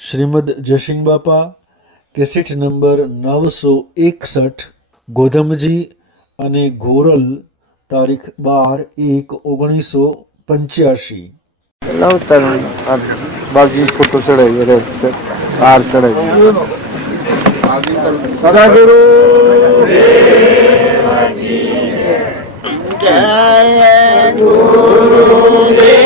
શ્રીમદ જયસિંહ બાપા cassette number 961 ગોધમજી અને ઘોરલ તારીખ 12/1/1985 નવતર બાજી ફોટો ચડાવી બહાર ચડાવી સદાગુરુ જય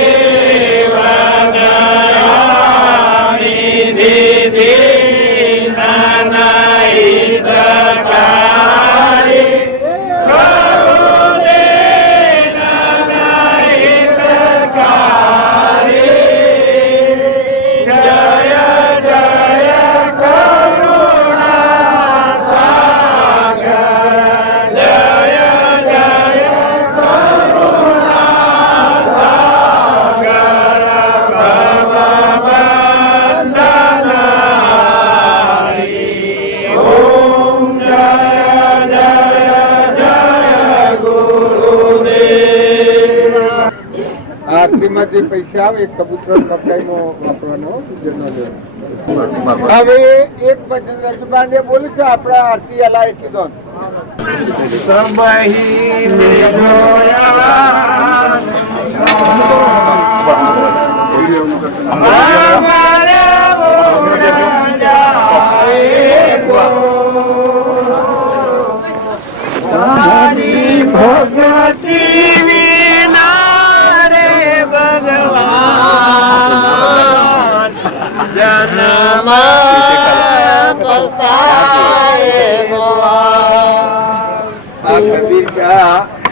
આરતીમાંથી પૈસા આવે કબૂતર કપાઈનો વાપરવાનો હવે એક ભજન રજબાને બોલું છે આપણા આરતી અલાય કીધો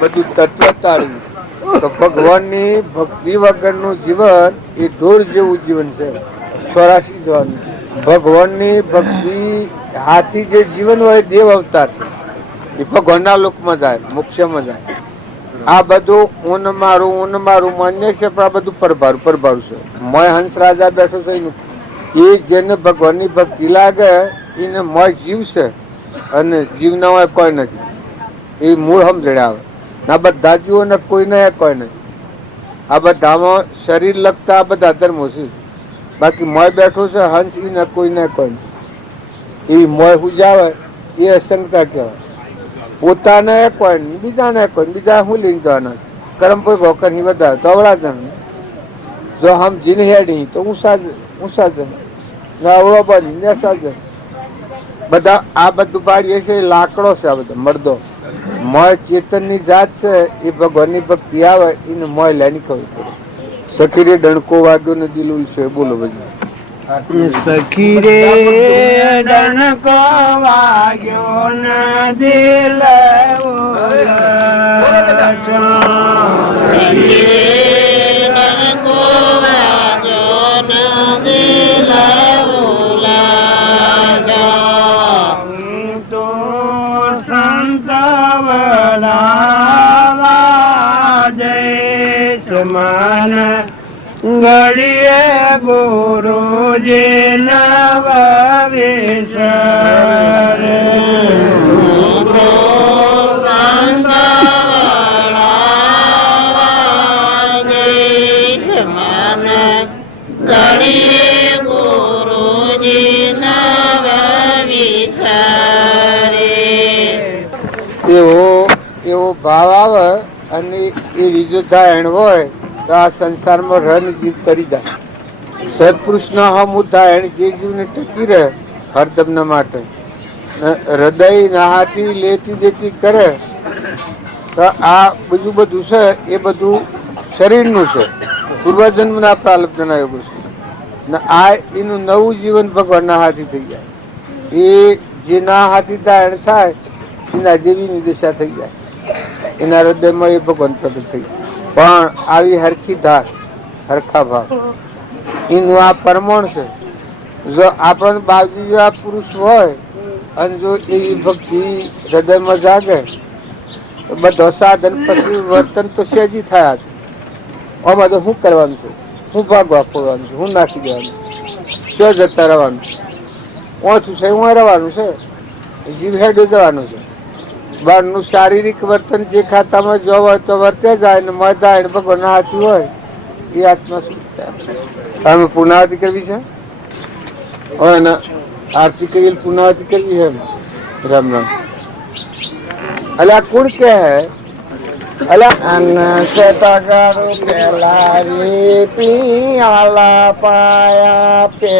બધું તત્વ તાળી તો ભગવાનની ભક્તિ વગરનું જીવન એ ઢોર જેવું જીવન છે. 84 જવાનું ભગવાનની ભક્તિ હાથી જે જીવન હોય દેવ અવતાર એ ભગવાનના લોકમાં જાય, મોક્ષમાં જાય. આ બધું ઊન મારું માન્ય છે, પણ આ બધું પરભારું છે. મોય હંસ રાજા બેઠો છે એ જેને ભગવાનની ભક્તિ લાગે એને મોય જીવ છે અને જીવ ના હોય કોઈ નથી. એ મૂળ સમજણ આવે. આ બધા જીવો ને કોઈ નહીં કોઈ નહીં. આ બધામાં શરીર લગતા આ બધા ધર્મો છે. બાકી મોય બેઠો છે હંસ એને કોઈ નહીં કોઈ નહીં. એ મોય હુજાવે એ અસંગતા કહેવાય. પોતાને કોઈ નહીં, બીજાને કોઈ નહીં. બીજા હું લઈને જવાના કરમ કોઈ ગોકર ની વધારે તો અવળા જણ જો હમ જીન હેડી તો ઊંસા જણ અવળો બની નેસા જણ બધા આ બધું પાડીએ છે. લાકડો છે આ બધા મર્દો. મોય ચેતન ની જાત છે. એ ભગવાનની ભક્તિ આવે એને મોય લેની ખબર પડે. સખી રે ડણકો વાગ્યો ને દિલ ઉલશે. બોલો બધું સખી રે ડણકો વાગ્યો ને દિલ મન ઘડીએ ગુરુજી નવ વિસર એવો ભાવ આવે અને એ બીજો ધાયણ હોય તો આ સંસારમાં રન જીવ કરી જાય. સત્પુરુષ નો હમ ઉદાહરણ જે જીવને ટકી રહે હરદમ માટે હૃદય નાહાથી લેતી દેતી કરે તો આ બધું છે એ બધું શરીરનું છે. પૂર્વજન્મના પ્રાલબ્ધના યોગો છે ને આ એનું નવું જીવન ભગવાનના હાથી થઈ જાય. એ જે ના હાથી ધારણ થાય એના જેવી દિશા થઈ જાય. એના હૃદયમાં એ ભગવાન પ્રગટ થઈ જાય. પણ આવી હરખી ધાર હરખા ભાવ એનું આ પરમાણ છે. જો આપણને બાજુ જેવા પુરુષ હોય અને જો એવી ભક્તિ હૃદયમાં જાગે તો બધો સાધન પછી વર્તન તો સહેજી થયા છે. આમાં તો શું કરવાનું છે, શું ભાગવા ફોડવાનું છે, શું નાખી દેવાનું, ક્યાં જતા રહેવાનું, ઓછું છે હું રહેવાનું છે, જીવ હેડે જવાનું છે. બહારનું શારીરિક વર્તન જે ખાતામાં જો હોય તો વર્તે જાય ને મજા જાય ને ભગવાન હાથી હોય એ આત્મા શું તમે પુનઃ કરવી છે. અને આરતી કરી પુનાવતી કરી है राम राम अला कुड़ क्या है अला अन्न से तगारू पेला रे पियाला पाया पे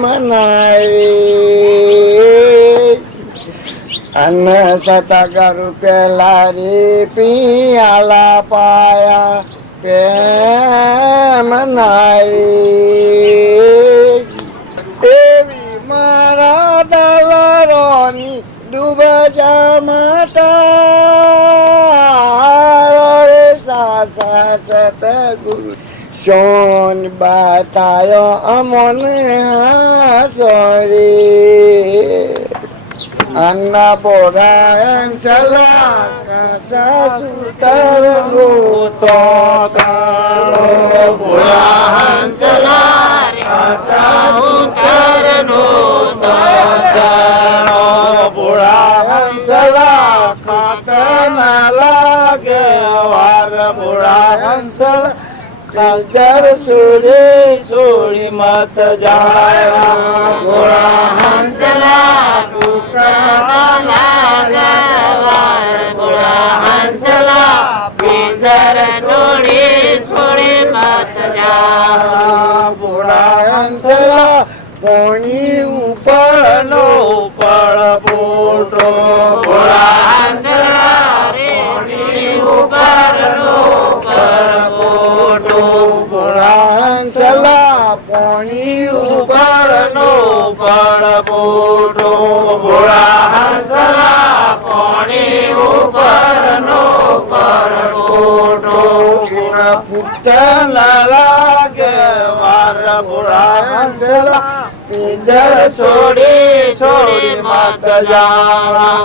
मनाई अन्न से तगारू पेला रे पियाला पाया पे मनाई देवी मारा डलरोनी डूब जा माता रे सा सतगुरु सोन बतायो अमन हासोरी अन्ना पोरायन चला सुतर तो कालो पुराण चला उतरनो तो कालो पुराण चला खातन लागे वार पुराण चला कंजर सूरी सूरी मत जाया पुराण चला કોણી ઉપરનો પળ પોટો પુરાણ ચલા પોણી ઉપરનો પળ પોટો પુરાણ ચલા પોણી ઉપરનો પળ પોટો પુત્ર લાગે વાર પુરાણ ચલા પિંજર છોડી છોડી મત જાણા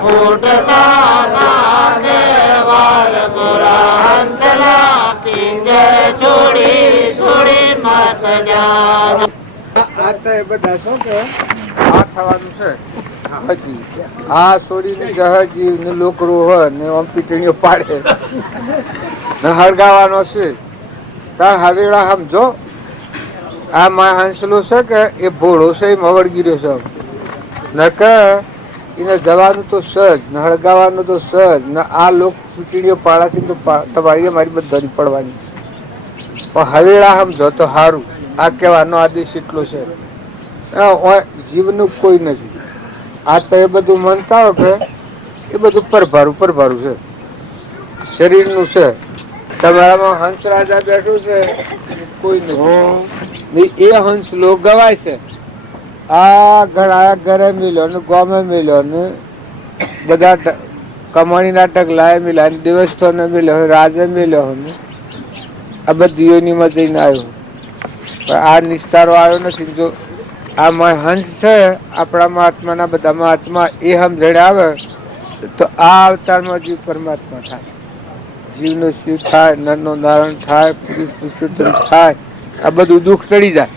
ફૂટતા લાગે વાર પુરાણ ચલા પિંજર છોડી છોડી મત જાણા આ તો એ બધા શું કે આ થવાનું છે હજી આ છોડીને જહાજી ને લોકરો હોય ને આમ પીટણીઓ પાડે ને હળગાવાનો છે તાર હવેડા સમજો આ માં હંસલો છે કે એ ભોળો છે એ મવડગીર્યો છે નક એને જવાનું તો સજ ને હળગાવાનું તો સજ ને આ લોક ચૂંટણીઓ પાડાથી તો તમારી મારી બધાની પડવાની પણ હવેડા સમજો તો સારું આ કહેવાનો આદેશ એટલો છે જીવનું કોઈ નથી આ તો એ બધું માનતા હો કે એ બધું પરભારું છે શરીરનું છે તમારામાં હંસ રાજા બેઠું છે કોઈ નથી એ હંસ લોક ગવાય છે આ ઘણા ઘરે મિલ્યો ને ગામે મિલ્યો ને બધા કમાણીના ટકલાએ મિલ્યા દેવસ્થાને મિલ્યો રાજે મિલ્યો ને આ બધીઓનીમાં જઈને આવ્યો પણ આ નિસ્તારો આવ્યો નથી જો આ હંસ છે આપણા મહાત્માના બધા મહાત્મા એ સમજણ આવે તો આ અવતારમાં જીવ પરમાત્મા થાય જીવનો શિવ થાય નરનો નારાયણ થાય પુરુષ પુરુષોત્તમ થાય આ બધું દુઃખ ટળી જાય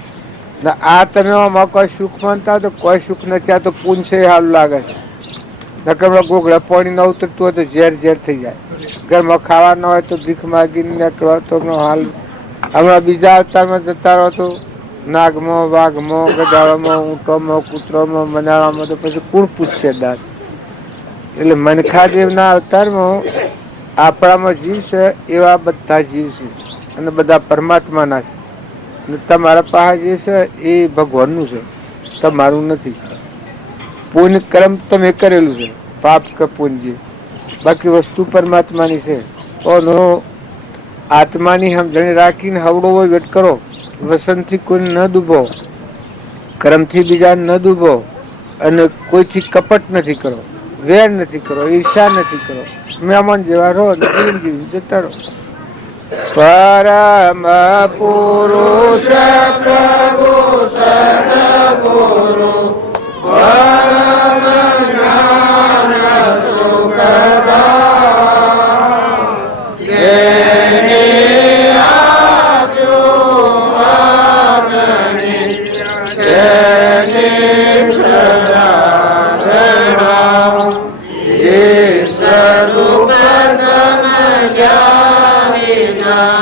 ને આ તમે આમાં કોઈ સુખ માનતા તો કોઈ સુખ નથી આ તો પૂન છે સારું લાગે છે નકર ગોગળા પાણી ન ઉતરતું હોય તો ઝેર થઈ જાય ઘરમાં ખાવા ન હોય તો ભીખ માગીને નીકળવા તો હાલ હમણાં બીજા અવતારમાં જતા રહો તો નાગમાં વાઘમાં ગધાડામાં ઊંટોમાં કૂતરોમાં મનાળામાં તો પછી કોણ પૂછશે દાદ એટલે મનખાદેવના અવતારમાં આપણામાં જીવ છે એવા બધા જીવ છે અને બધા પરમાત્માના છે અને તમારા પાસે જે છે એ ભગવાનનું છે તમારું નથી પુણ્ય કર્મ તમે કરેલું છે પાપ કે પુણ્ય બાકી વસ્તુ પરમાત્માની છે કોનો આત્માની સમજણ રાખીને હવડો વેટ કરો વસનથી કોઈ ન ડૂબો કર્મથી બીજા ન ડૂબો અને કોઈથી કપટ નથી કરો વેર નથી કરો ઈર્ષા નથી કરો મહેમાન જેવા રહો જીવન જતા રહો પરમ પુરુષ પ્રભુ સદગુરુ પરમ જ્ઞાન સુખદાતા જેને આપ્યું વાગણી તેને શરણાગણા એ સ્વરૂપ સમજ્યા વિના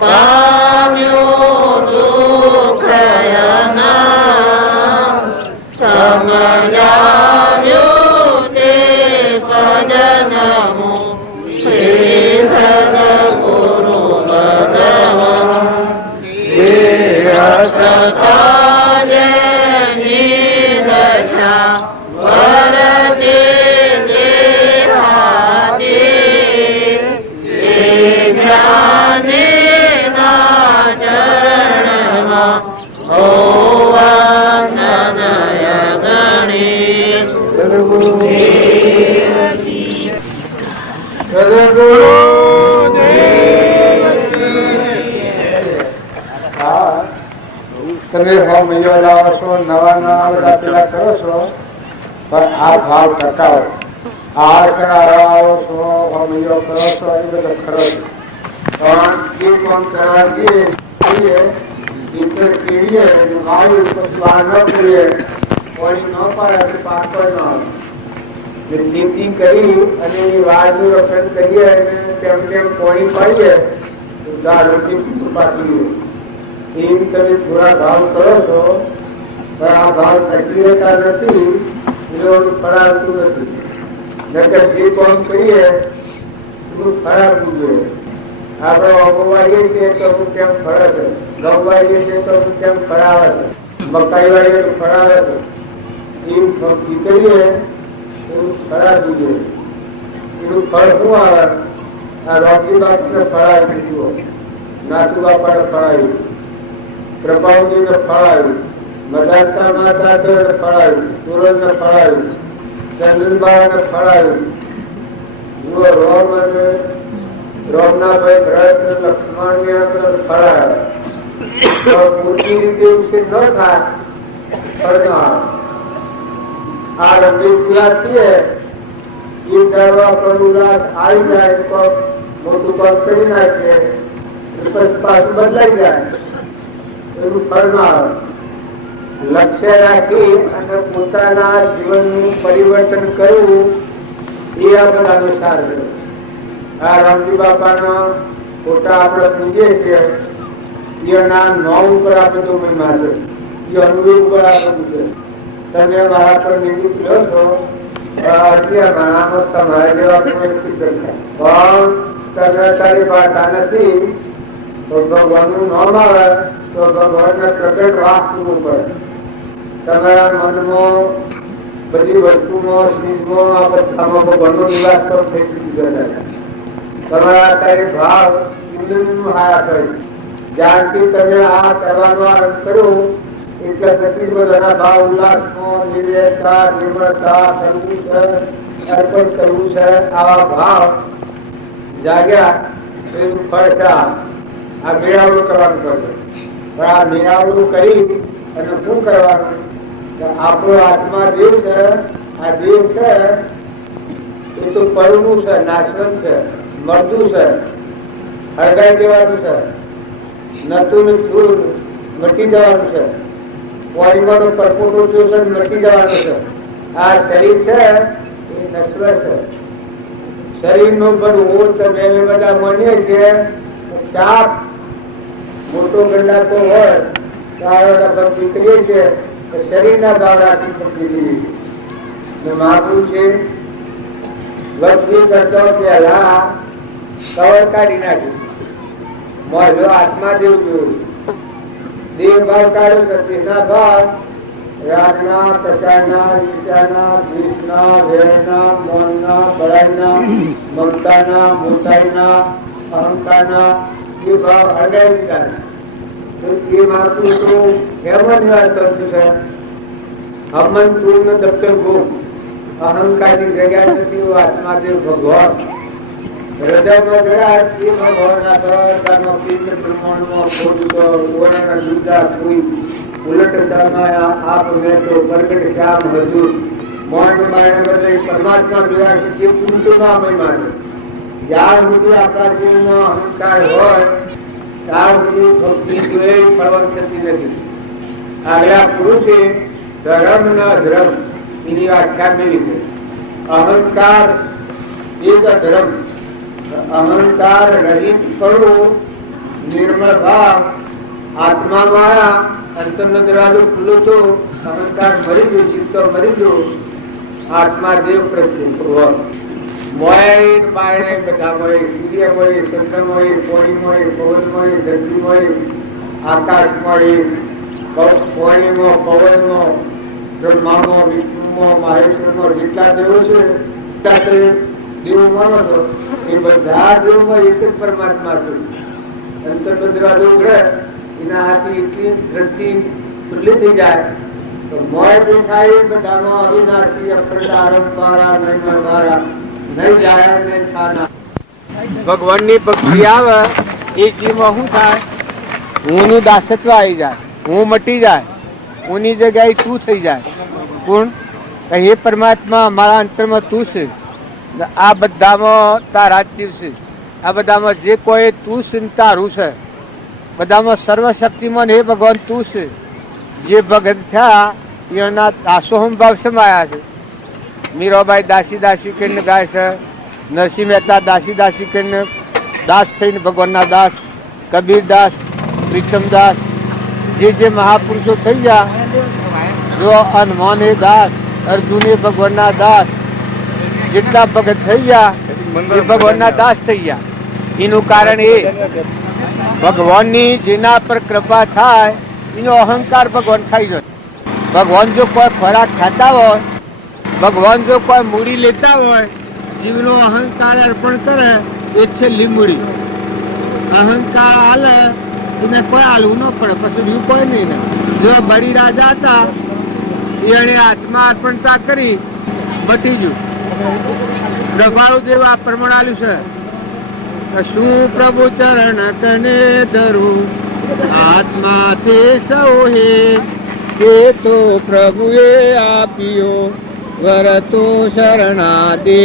પામ્યો દુઃખ સતજની દશા વરતે દેહાતી એ જ્ઞાનીના ચરણમાં હોવાનય ગણી તમે મહિનો લાવો છો, નવા નવા બધા પેલા કરો છો, પણ આ ભાવ ટકાવો. આ આસના આવો છો, મહિનો કરો છો, એ બધો ખરો છે. પણ જે કામ કરવા જઈએ ઇન્ટર કરીએ, આવી પછી બહાર ન કરીએ, પાણી ન પાડે તો પાકો ન આવે. ટીચિંગ કરી અને એની વાળનું રક્ષણ કરીએ અને તેમ તેમ પાણી પાડીએ તો દારૂ પાકી એમ તમે થોડા ભાવ કરો છો, પણ આ ભાવ સક્રિયતા નથી, એનું ફળાવતું નથી. નકર જે કામ કરીએ એનું ફળાવવું જોઈએ. આપણે અમુવાઈએ છીએ તો અમુક કેમ ફળે છે, ઘઉં વાળીએ છીએ તો અમુક કેમ ફળાવે છે, મકાઈ વાળીએ તો ફળાવે છે. એમ ભક્તિ કરીએ એવું ફળાવવું જોઈએ. એનું ફળ શું આવે? આ રોકી બાપને ફળાવી દીધું, નાથુ બાપાને ફળાવ્યું, કૃપાવજીને ફળાવ્યું, મદાસા માતા ફળાવ્યું, સુરજને ફળાવ્યું, ચંદ્રબાને ફળાવ્યું. જુઓ રોમ અને રોમના ભાઈ ભરત લક્ષ્મણને ફળાવ્યા. મોટી રીતે વિશે ન થાય ફળ ન આવે. આ રંગી ગુલાબ છીએ એ દરવા પર ઉલ્લાસ આવી જાય તો મોટું પગ કરી નાખીએ, પછી પાછું બદલાઈ જાય, એનું ફળ ન આવે. લક્ષ્ય રાખી અને પોતાના જીવનનું પરિવર્તન કરવું એ આ બધાનો સાર છે. આ રામજી બાપાના ફોટા આપણે પૂજીએ છીએ, એના નામ ઉપર આપણે તો મહિમા છે, એ અનુભવ ઉપર આપણે છે. તમે મારા પર નિવૃત્ત લો છો, તમારા જેવા પણ તમે તારી ભાષા નથી તો ભગવાનનું નામ આવે તો ભગવાનને પ્રગટ રાખવું પડે. તમારા મનમાં બધી વસ્તુમાં ચીજમાં આ બધામાં ભગવાનનો નિવાસ તો થઈ ચૂકી. તમારા તારી ભાવ ઇન્દ્રનું હાયા કરી જ્યાંથી તમે આ કરવાનો આરંભ કર્યો એટલે પ્રતિ બધાના ભાવ ઉલ્લાસમાં નિર્વેશતા, નિર્મળતા, કરવું છે, અર્પણ કરવું છે, આવા ભાવ જાગ્યા એનું ફળ છે. આ મેળાવડું કરવાનું પડશે. પણ આ મેળાવડું કરી અને શું કરવાનું? આપણો આત્મા દેવ છે, આ દેવ છે એ તો પડવું છે, નાશવંત છે, મળતું છે, હળગાઈ દેવાનું છે, નતું ને ચૂર મટી જવાનું છે, પોઈમાનો પરપોટો જોશે મટી જવાનું છે. આ શરીર છે એ નશ્વર છે. શરીરનું બધું તમે બધા માનીએ છીએ. સાપ મોટો ગંડાતો હોય તો ભક્તિ કરીએ છીએ, શરીરના ભાવ રાખી ભક્તિ કરીએ. મહાપુરુષ છે ભક્તિ કરતો પહેલા કવર કાઢી નાખ્યું, મોજો આત્મા દેવ જોયું, દેવ ભાવ કાઢ્યો નથી. ના ભાવ રાગના, પ્રચારના, ઈર્ષાના, દ્વેષના, વેરના, મૌનના, બળાઈના, મમતાના, મોટાઈના, અહંકારના એ ભાવ હટાવી દીધા. એ માણસું તો એમાં નિવાસ કરતું છે. હમન ચૂર ને દફતર ગુમ અહંકારની જગ્યા નથી. આત્માદેવ ભગવાન હૃદયમાં જરા એ ભગવાનના પ્રવર્તાનો પિંડ બ્રહ્માંડમાં ખોજતો કોરાના જુદા કોઈ ઉલટ દરમાયા આપ મેં તો પ્રગટ શ્યામ હજુર મૌન મારે બદલે પરમાત્મા જોયા છે જે પૂરતું ના મહિમા છે. જ્યાં સુધી આપણા જીવનમાં અહંકાર હોય ત્યાં સુધી ભક્તિ જોઈ ફળવંત થતી નથી. આગલા પુરુષે ધર્મ ન ધર્મ એની વ્યાખ્યા મેળવી છે. અહંકાર એક ધર્મ, અહંકાર રહિત પડવું, નિર્મળ ભાવ, આત્મા માયા, અંતરનો દરવાજો ખુલ્લો છો, અહંકાર મરી ગયો, ચિત્તો મરી ગયો, આત્મા દેવ પ્રત્યે મોય બાયણે બધા મોય, સૂર્ય મોય, ચંદ્ર મોય, પાણી મોય, પવન મોય, ધરતી મોય, આકાશ મોય, પાણીમાં, પવનમાં, બ્રહ્મામાં, વિષ્ણુમાં, મહેશ્વરમાં જેટલા દેવો છે એટલા તો દેવો માનો છો એ બધા દેવોમાં એક જ પરમાત્મા છે. અંતર્બદ્રવાજો ઉઘડે એના હાથથી એટલી દ્રષ્ટિ ખુલ્લી થઈ જાય તો મોય દેખાય એ બધામાં અવિનાશી અખંડ આરંભારા નહીં મારા નહીં જાય નહીં ખાના. ભગવાનની ભક્તિ આવે એ જીવમાં શું થાય? હુંનું દાસત્વ આવી જાય, હું મટી જાય, હુંની જગ્યાએ તું થઈ જાય. કોણ? હે પરમાત્મા, મારા અંતરમાં તું છે. આ બધામાં તારા જીવ છે. આ બધામાં જે કોઈ તું છે ને તારું છે. બધામાં સર્વશક્તિમાન હે ભગવાન તું છે. જે ભગત થયા એના દાસોહમ ભાવ સમાયા છે. મીરાબાઈ દાસી દાસી કરીને ગાય છે. નરસિંહ મહેતા દાસી દાસી કરીને દાસ થઈને ભગવાનના દાસ. કબીરદાસ, પ્રીતમદાસ, જે મહાપુરુષો થઈ ગયા, જો હનુમાન એ દાસ, અર્જુન એ ભગવાનના દાસ, જેટલા ભગત થઈ ગયા એ ભગવાનના દાસ થઈ ગયા. એનું કારણ એ ભગવાનની જેના પર કૃપા થાય એનો અહંકાર ભગવાન ખાઈ જાય. ભગવાન જો કોઈ ખોરાક ખાતા હોય, ભગવાન જો કોઈ મૂડી લેતા હોય, જીવનો અહંકાર અર્પણ કરે એ છેલ્લી મૂડી. અહંકાર હાલે એને કોઈ હાલવું ન પડે, પછી બીજું કોઈ નહીં. જો બળી રાજા હતા એને આત્મા અર્પણતા કરી મટી ગયું. દફાળું દેવ આ પ્રમાણ આલ્યું છે. શું પ્રભુ ચરણ કને ધરું આત્મા તે સૌ હે કે તો પ્રભુએ આપ્યો વરતો શરણાદે.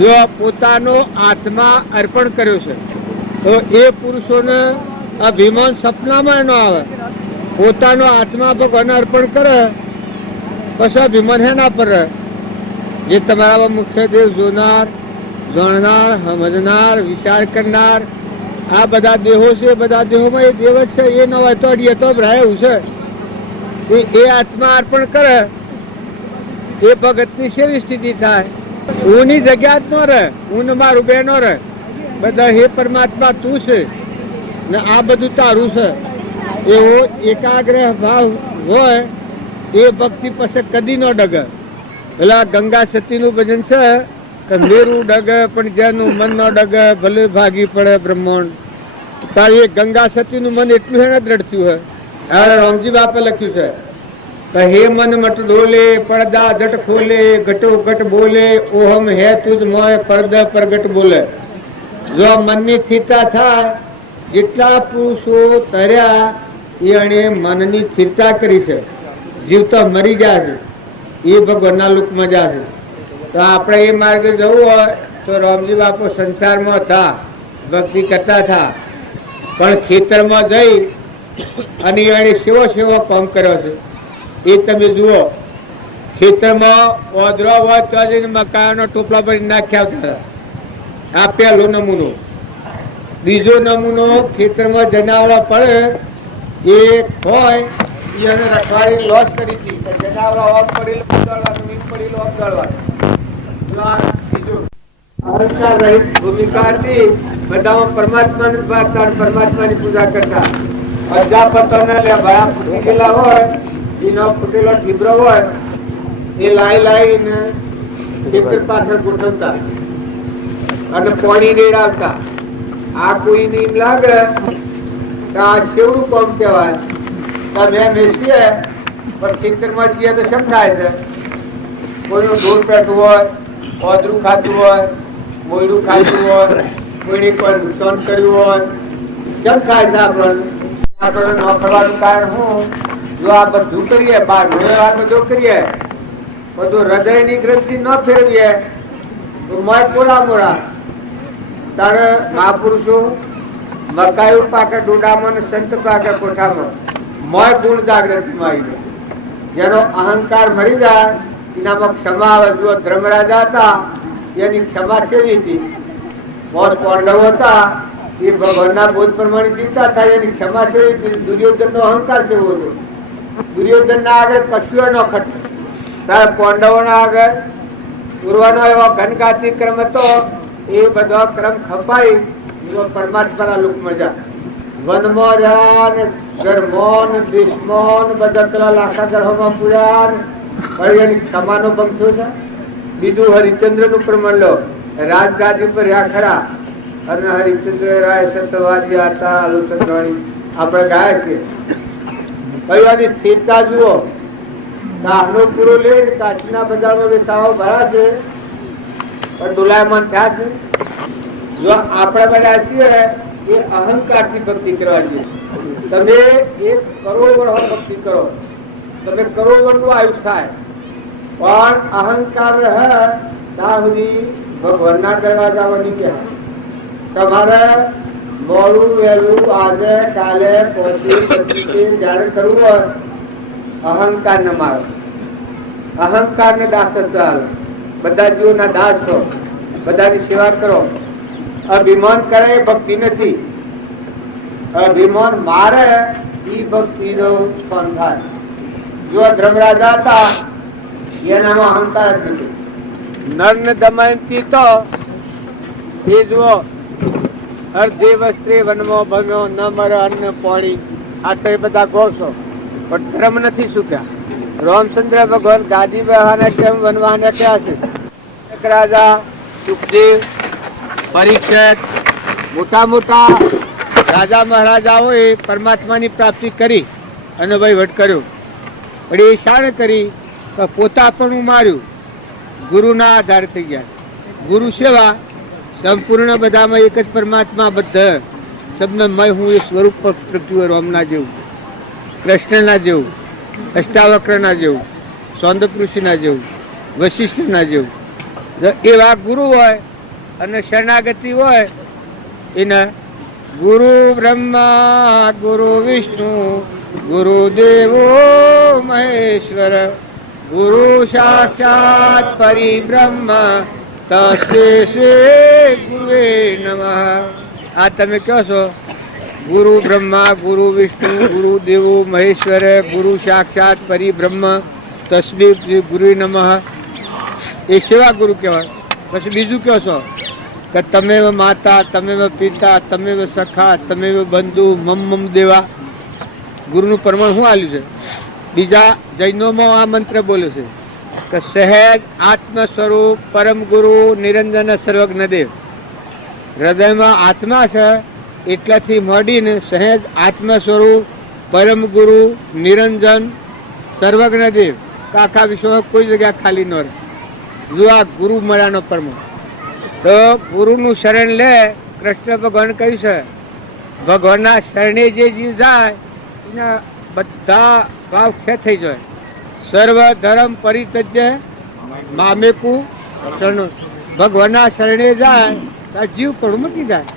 જો પોતાનો આત્મા અર્પણ કર્યો છે તો એ પુરુષોને અભિમાન સપનામાં ન આવે. પોતાનો આત્મા ભગવાન અર્પણ કરે પછી અભિમાન હેના પર રહે. જે તમારા મુખ્ય દેવ જોનાર, જાણનાર, સમજનાર, વિચાર કરનાર આ બધા દેહો છે. બધા દેહોમાં એ દેવ જ છે. એ ન હોય તો અડીએ તો ભરાય એવું છે. એ આત્મા અર્પણ કરે એ ભગતની સેવી સ્થિતિ થાય. ઊની જગ્યા જ ન રહે, ઊન મારું બે ન રહે. બધા હે પરમાત્મા તું છે ને આ બધું તારું છે એવો એકાગ્રહ ભાવ હોય એ ભક્તિ પાસે કદી ન ડગે. પેલા ગંગા સતીનું ભજન છે કે મેરું ડગે પણ જેનું મન ન ડગે ભલે ભાગી પડે બ્રહ્માંડ. તારી એ ગંગા સતીનું મન એટલું એને દ્રઢતું હોય. હવે રામજી બાપે લખ્યું છે કે હે મન મટ ડોલે પડદા જટ ખોલે ઘટો ઘટ બોલે ઓહમ હે તુજ મોય પડદા પ્રગટ બોલે. જો મનની સ્થિરતા થાય, જેટલા પુરુષો તર્યા એને મનની સ્થિરતા કરી છે. જીવતો મરી ગયા છે એ ભગવાનના લોકમાં જાય છે. તો આપણે એ માર્ગે જવું હોય તો રામજી બાપુ સંસારમાં હતા, ભક્તિ કરતા હતા, પણ ખેતરમાં જઈ અને એને સેવો કામ કર્યો છે એ તમે જુઓ. ખેતરમાં ઓદરો હોય તો જઈને મકાનો ટોપલા પર નાખ્યા હતા. આ પહેલો નમૂનો. બીજો નમૂનો ખેતરમાં જનાવરો પડે એ હોય એને રખવાડી લોસ કરી હતી. જનાવરો ઓફ પડેલો દળવાનું, એમ પડેલો ઓફ દળવાનું. અહંકાર રહિત ભૂમિકા હતી. બધામાં પરમાત્માને જ વાર્તા, પરમાત્માની પૂજા કરતા. અજાપતોને લે ભયા ફૂટી ગયેલા હોય, એનો ફૂટેલો ઢીબરો હોય એ લાઈને ખેતર પાછળ ગોઠવતા અને પાણી રેડાવતા. આ કોઈ એમ લાગે કે આ કેવડું કામ કહેવાય. તમે બેસીએ પણ ખેતરમાં જઈએ તો શમ થાય છે? કોઈનું ઢોર પેટું હોય, ઓદરું ખાતું હોય, મોયડું ખાતું હોય, કોઈને કોઈ નુકસાન કર્યું હોય, કેમ થાય છે? આપણે ન કરવાનું કારણ શું? જો આ બધું કરીએ, બાર બધું કરીએ, બધું હૃદયની ગ્રંથિ ન ફેરવીએ તો મોય પોરા મોરા. તારે મહાપુરુષો મકાયું પાકે ડોડામાં ને સંત પાકે કોઠામાં. મોય ગુણ જાગૃતિમાં આવી ગયો. જેનો અહંકાર મરી જાય એનામાં ક્ષમા આવે. જો ધર્મરાજા હતા એની ક્ષમા સેવી હતી. મોત પાંડવો હતા એ ભગવાનના બોધ પ્રમાણે જીવતા હતા, એની ક્ષમા સેવી હતી. દુર્યોધન નો અહંકાર સેવો હતો. દુર્યોધન ના આગળ કશું ન ખટે. તારે પાંડવો ના આગળ પૂર્વનો એવો ઘનઘાતી ક્રમ હતો. એ બધો ક્રમ ખપાઈ પરમાત્માના લોકમાં જા. વનમાં રહ્યા ને ગર્ભોન દુશ્મન બધા પેલા લાખા ગ્રહોમાં પૂર્યા ને એની ક્ષમાનો ભંગ થયો છે. બીજું હરિચંદ્ર નું પ્રમાણ લો, રાજગાદી પર રહ્યા ખરા અને હરિચંદ્ર રાય સત્યવાદી હતા આલોચનવાણી આપણે ગાય છે. પરિવારની સ્થિરતા જુઓ, કાહનો પૂરો લે કાચના બજારમાં વેચાવો ભરા છે પણ ડોલાયમાન થયા છે. જો આપણે બધા છીએ એ અહંકારથી ભક્તિ કરવા છીએ. તમે 1 કરોડ વર્ષ ભક્તિ કરો, તમે કરોડ વર્ષનું આયુષ થાય પણ અહંકાર રહે ત્યાં સુધી ભગવાનના દરવાજામાં નહીં ગયા. તમારે મોડું વહેલું આજે કાલે પહોંચી જયારે કરવું હોય અહંકાર ને મારો, અહંકાર ને દાસત્વ ચાલો, બધા જીવોના દાસ છો, બધાની સેવા કરો. અભિમાન કરે એ ભક્તિ નથી, અભિમાન મારે એ ભક્તિ નો ઉત્પન્ન થાય. જો ધર્મરાજા હતા એનામાં અહંકાર જ નથી. નર ને દમયંતી તો એ જુઓ અર્ધે વસ્ત્રે વનમાં ભમ્યો ન મરે અન્ન પાણી, આ તો એ બધા ગોસો પણ ધર્મ નથી શીખ્યા. રામચંદ્ર ભગવાન ગાદી બેહવાના કેમ વનવાને ક્યાં છે? એક રાજા સુખદેવ, પરીક્ષિત, મોટા મોટા રાજા મહારાજાઓએ પરમાત્માની પ્રાપ્તિ કરી અને વહીવટ કર્યો. પણ એ શાણે કરી? પોતા પણ માર્યું, ગુરુના આધારે થઈ ગયા. ગુરુ સેવા સંપૂર્ણ બધામાં એક જ પરમાત્મા, બધા શબ્દમય હું એ સ્વરૂપ પ્રગટ્યું. રામના જેવું, કૃષ્ણના જેવું, અષ્ટાવક્રના જેવું, સૌંદપૃષિના જેવું, વશિષ્ઠના જેવું. એવા ગુરુ હોય અને શરણાગતિ હોય એને ગુરુ બ્રહ્મા ગુરુ વિષ્ણુ ગુરુદેવો મહેશ્વર ગુરુ સાક્ષાત પરિબ્રહ્મ તસ્મૈ શ્રી ગુરુવે નમઃ. આ તમે કહો છો ગુરુ બ્રહ્મા ગુરુ વિષ્ણુ ગુરુ દેવો મહેશ્વર ગુરુ સાક્ષાત પરિબ્રહ્મ તસ્મૈ શ્રી ગુરુવે નમઃ. એ સેવા ગુરુ કહેવાય. પછી બીજું કહો છો કે તમે માતા, તમે પિતા, તમે સખા, તમે બંધુ, મમ દેવા. ગુરુનું પ્રમાણ શું આલ્યું છે? બીજા જૈનોમાં આ મંત્ર બોલે છે કે સહેજ આત્મ સ્વરૂપ પરમ ગુરુ નિરંજન સર્વજ્ઞ દેવ. હૃદયમાં આત્મા છે એટલાથી મળીને સહેજ આત્મ સ્વરૂપ પરમ ગુરુ નિરંજન સર્વજ્ઞ દેવ. આખા વિશ્વમાં કોઈ જગ્યા ખાલી ન રહે. જો આ ગુરુ મળ્યાનો પ્રમાણ. તો ગુરુનું શરણ લે. કૃષ્ણ ભગવાન કહ્યું છે ભગવાનના શરણે જે જીવ જાય એના બધા ભાવ ક્ષય થઈ જાય. સર્વ ધર્મ પરિત્યજ્ય મામેકુ શરણો. ભગવાનના શરણે જાય તો જીવ પણ મૂકી જાય.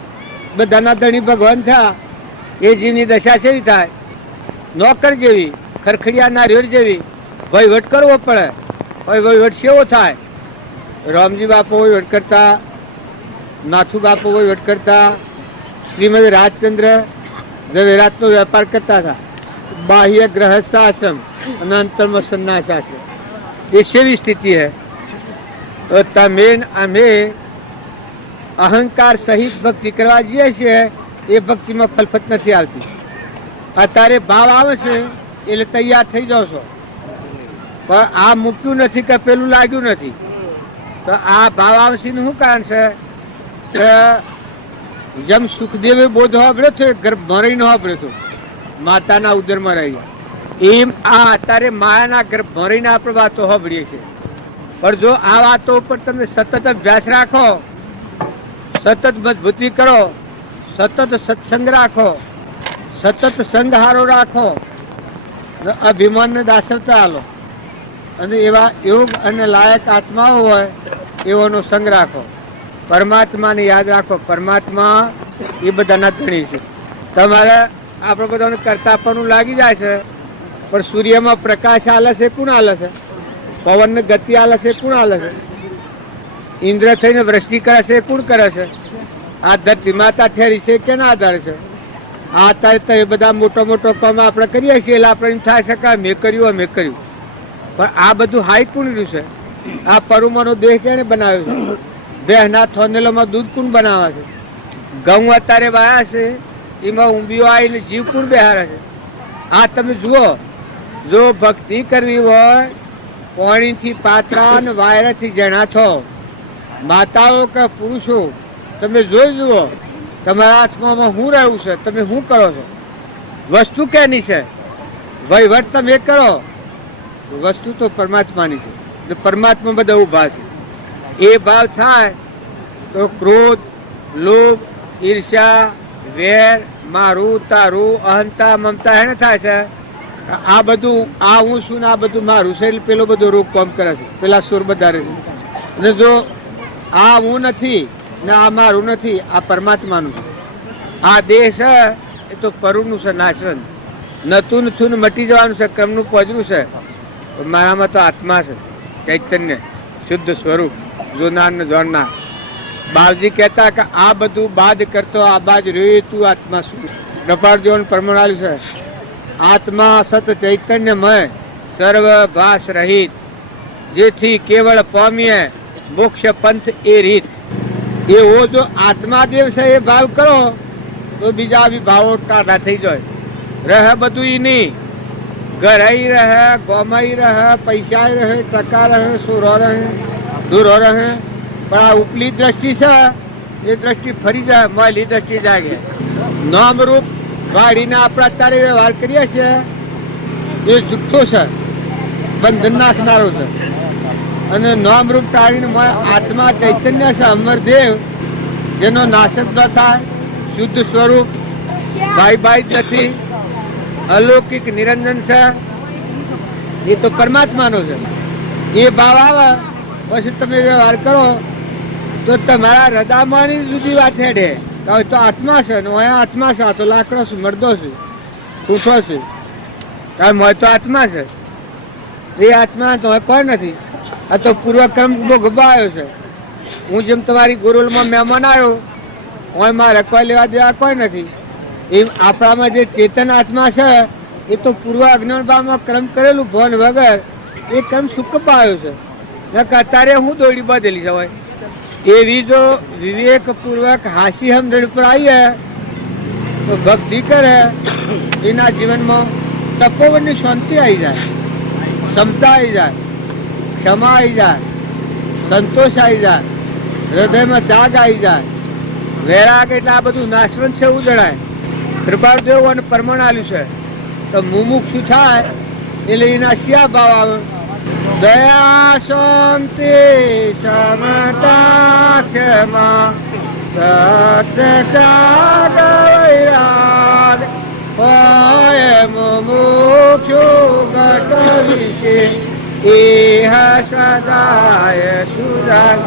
બધાના ધણી ભગવાન થયા. એ જીવની દશા કેવી થાય? નોકર જેવી, ખરખડિયા નારિયેળ જેવી. વહીવટ કરવો પડે. વહીવટ કેવો થાય? રામજી બાપુ વહીવટ કરતા, નાથુ બાપુ વહીવટ કરતા, શ્રીમદ રાજચંદ્ર ઝવેરાતનો વેપાર કરતા હતા. બાહ્ય ગ્રહસ્થ આશ્રમ અને અંતરમાં સંન્યાસ આશ્રમ. એ સેવી સ્થિતિ હે. તો તમે અમે અહંકાર સહિત ભક્તિ કરવા જઈએ છીએ એ ભક્તિમાં ફલફત નથી આવતી. અત્યારે ભાવ આવે છે એટલે તૈયાર થઈ જાવ છો પણ આ મૂક્યું નથી કે પેલું લાગ્યું નથી. તો આ ભાવ આવશે નું શું કારણ છે? જેમ સુખદેવે બોધ વાપર્યો હતો ગર્ભ ભરીને વાપર્યો હતો, માતાના ઉદરમાં રહી, એમ આ અત્યારે માયાના ગર્ભ ભરીને આપણે વાતો સાંભળીએ છીએ. પણ જો આ વાતો ઉપર તમે સતત અભ્યાસ રાખો, સતત મજબૂતી કરો, સતત સત્સંગ રાખો, સતત સંઘહારો રાખો, અભિમાનને દાસવતા આલો અને એવા યોગ અને લાયક આત્માઓ હોય એઓનો સંગ રાખો. પરમાત્માને યાદ રાખો. પરમાત્મા એ બધાના ધણી છે. તમારે આપણે બધાને કરતાપણું લાગી જાય છે પણ સૂર્યમાં પ્રકાશ આલે છે કોણ આલે છે? પવનને ગતિ આલે છે કોણ આલે છે? ઇન્દ્ર થઈને વૃષ્ટિ કરે છે કોણ કરે છે? આ ધરતી માતા ઠેરી છે કેના આધારે છે? આ અત્યારે તો એ બધા મોટો મોટો કામ આપણે કરીએ છીએ એટલે આપણે એમ થાય છે કે મેં કર્યું મેં કર્યું. પણ આ બધું હાઈ કોણ રહ્યું છે? આ પરુમાનો દેહ કેને બનાવ્યો છે? બેહના થોનેલોમાં દૂધ કોણ બનાવે છે? ઘઉં અત્યારે વાયા છે એમાં ઊંબીઓ આવીને જીવ કોણ બેહારે છે? આ તમે જુઓ, જો ભક્તિ કરવી હોય પાણીથી પાત્રા અને વાયરાથી જણા છો, માતાઓ કે પુરુષો, તમે જોઈ જુઓ તમારા હાથમાં શું રહ્યું છે, તમે શું કરો છો, વસ્તુ કેની છે, વહીવટ તમે કરો, વસ્તુ તો પરમાત્માની છે. પરમાત્મા બધા ઉભા છે. એ ભાવ થાય તો ક્રોધ, લોભ, ઈર્ષ્યા, વેર, મારું તારું, અહંતા, મમતા એને થાય છે. આ બધું આ હું છું ને આ બધું મારું છે એટલે પેલો બધો રોગ કામ કરે છે, પેલા સુર વધારે છે. અને જો આ હું નથી ને આ મારું નથી, આ પરમાત્માનું છે. આ દેહ છે એ તો પરુનું છે, નાશવંત, નતું નથું મટી જવાનું છે, ક્રમનું પજરું છે. મારામાં તો આત્મા છે, ચૈતન્ય, શુદ્ધ સ્વરૂપ, જોનાર ને જોડનાર. બાવજી કહેતા કે આ બધું બાદ કરતો આ બાજ રહ્યું તું આત્મા શું. કપાળદેવન પ્રમાણ છે, આત્મા સત ચૈતન્યમય સર્વ ભાસ રહિત, જેથી કેવળ પામીએ મોક્ષ પંથ એ રીત. એવો જો આત્માદેવ છે એ ભાવ કરો તો બીજા બી ભાવો ટાઢા થઈ જાય. રહે બધું ઈ નહીં, ઘરાઈ રહે, ગોમાઈ રહે, પૈસા રહે, ટકા રહે, સુરો રહે, દૂરો રહે, પણ આ ઉપલી દ્રષ્ટિ છે એ દ્રષ્ટિ ફરી જાય, માલી દ્રષ્ટિ જાગે. નામરૂપ વાળીને આપણે અત્યારે વ્યવહાર કરીએ છીએ એ જુઠ્ઠો છે, બંધન નાખનારો છે. અને નામરૂપ ટાળીને આત્મા ચૈતન્ય છે, અમરદેવ, જેનો નાશ જ ન થાય, શુદ્ધ સ્વરૂપ, ભાઈ ભાઈ જ નથી, અલૌકિક નિરંજન છે, એ તો પરમાત્માનો છે. એ ભાવ આવે પછી તમે વ્યવહાર કરો તો તમારા હૃદયમાંની જુદી વાત હેડે તો આત્મા છે ને અહીંયા આત્મા છે, આ તો લાકડો છે, મરદો છે, ખૂંટો છે, હોય તો આત્મા છે. એ આત્મા તો કોઈ નથી, આ તો પૂર્વક્રમ ભોગવાયો છે. હું જેમ તમારી ગુરુલમાં મહેમાન આવ્યો હોય, મારે કોઈ લેવા દેવા કોઈ નથી. એ આપણામાં જે ચેતન આત્મા છે એ તો પૂર્વ અજ્ઞાનભાવમાં કર્મ કરેલું ભોન વગર એ કર્મ સુકપાયો છે. અત્યારે હું દોડી બદલી જવાય. એવી જો વિવેકપૂર્વક હાસી સમજણ ઉપર આવીએ તો ભક્તિ કરે એના જીવનમાં તપોવનની શાંતિ આવી જાય, ક્ષમતા આવી જાય, ક્ષમા આવી જાય, સંતોષ આવી જાય, હૃદયમાં ત્યાગ આવી જાય, વૈરાગ એટલે આ બધું નાશવંત છે એવું જણાય. કૃપાળદેવ અને પરમાણ આલ્યું છે તો મુમુક્ષુ થાય એટલે એના શિયા ભાવ આવે. દયા, શાંતિ, સમતા, ક્ષમા, સત્ય, વૈરાગ, હોય મુમુક્ષુ ઘટ વિશે એહ સદાય સુરાગ.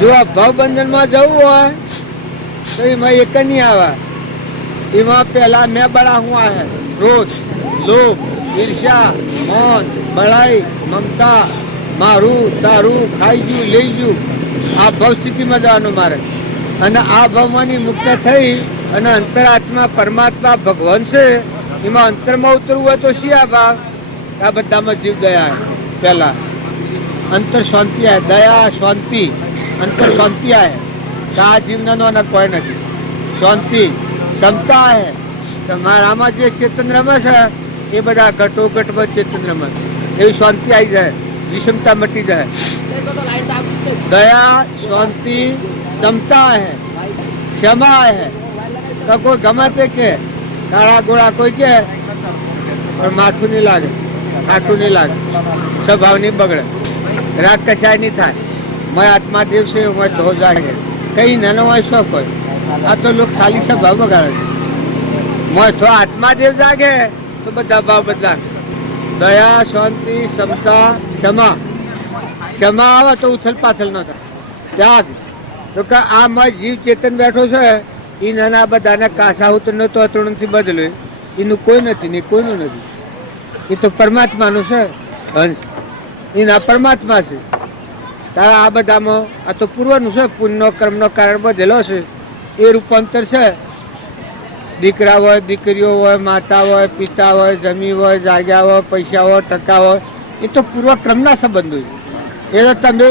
જો આ ભવબંધનમાં જવું હોય તો એમાં એક નહીં આવે. એમાં પેલા મેં બળા હું આવે, ક્રોધ, લોભ, ઈર્ષ્યા, મૌન, બળાઈ, મમતા, મારું તારું, ખાઈ ગયું, લઈ ગયું, આ ભવ સ્થિતિમાં જવાનું મારે. અને આ ભવમાંની મુક્ત થઈ અને અંતરાત્મા પરમાત્મા ભગવાન છે એમાં અંતરમાં ઉતરવું હોય તો શિયા ભાવ. આ બધામાં જીવ દયા પહેલા અંતર શાંતિ આવે, દયા શાંતિ અંતર શાંતિ આવે તો આ જીવનો અને કોઈ નથી. શાંતિ ક્ષમતા આવે તો મારામાં જે ચેતન રમે છે એ બધા ઘટોઘટમાં ચેતન રમે, એવી શાંતિ આવી જાય, વિષમતા મટી જાય. દયા, શાંતિ, ક્ષમતા હે, ક્ષમા હે તો કોઈ ગમે તે કે કાળા ગોળા કોઈ કે પણ માથું નહીં લાગે, આઠું નહીં લાગે, સ્વભાવ નહીં બગડે, રાગ કશાય નહીં થાય. મેં આત્મા દેવ છે હોય તો જાગે, કઈ નાનો હોય શોખ હોય. આ તો લોકો ખાલી સ્વભાવ બગાડે છે. મોય તો આત્મા દેવ જાગે તો બધા ભાવ બદલા. દયા, શાંતિ, ક્ષમતા, ક્ષમા. ક્ષમા આવે તો ઉથલ પાથલ ન થાય. ત્યાગ તો કે આ માં જીવ ચેતન બેઠો છે એ નાના બધાના કાસા ઉતરનો તો અતરણથી બદલ્યું, એનું કોઈ નથી ને કોઈનું નથી. એ તો પરમાત્માનું છે, હંસ એના પરમાત્મા છે. તારા આ બધામાં આ તો પૂર્વનું છે, પુણ્યનો કર્મનો કારણ બધેલો છે. એ રૂપાંતર છે. દીકરા હોય, દીકરીઓ હોય, માતા હોય, પિતા હોય, જમી હોય, જાગ્યા હોય, પૈસા હોય, ટકા હોય, એ તો પૂર્વક્રમના સંબંધો છે. એ તો તમે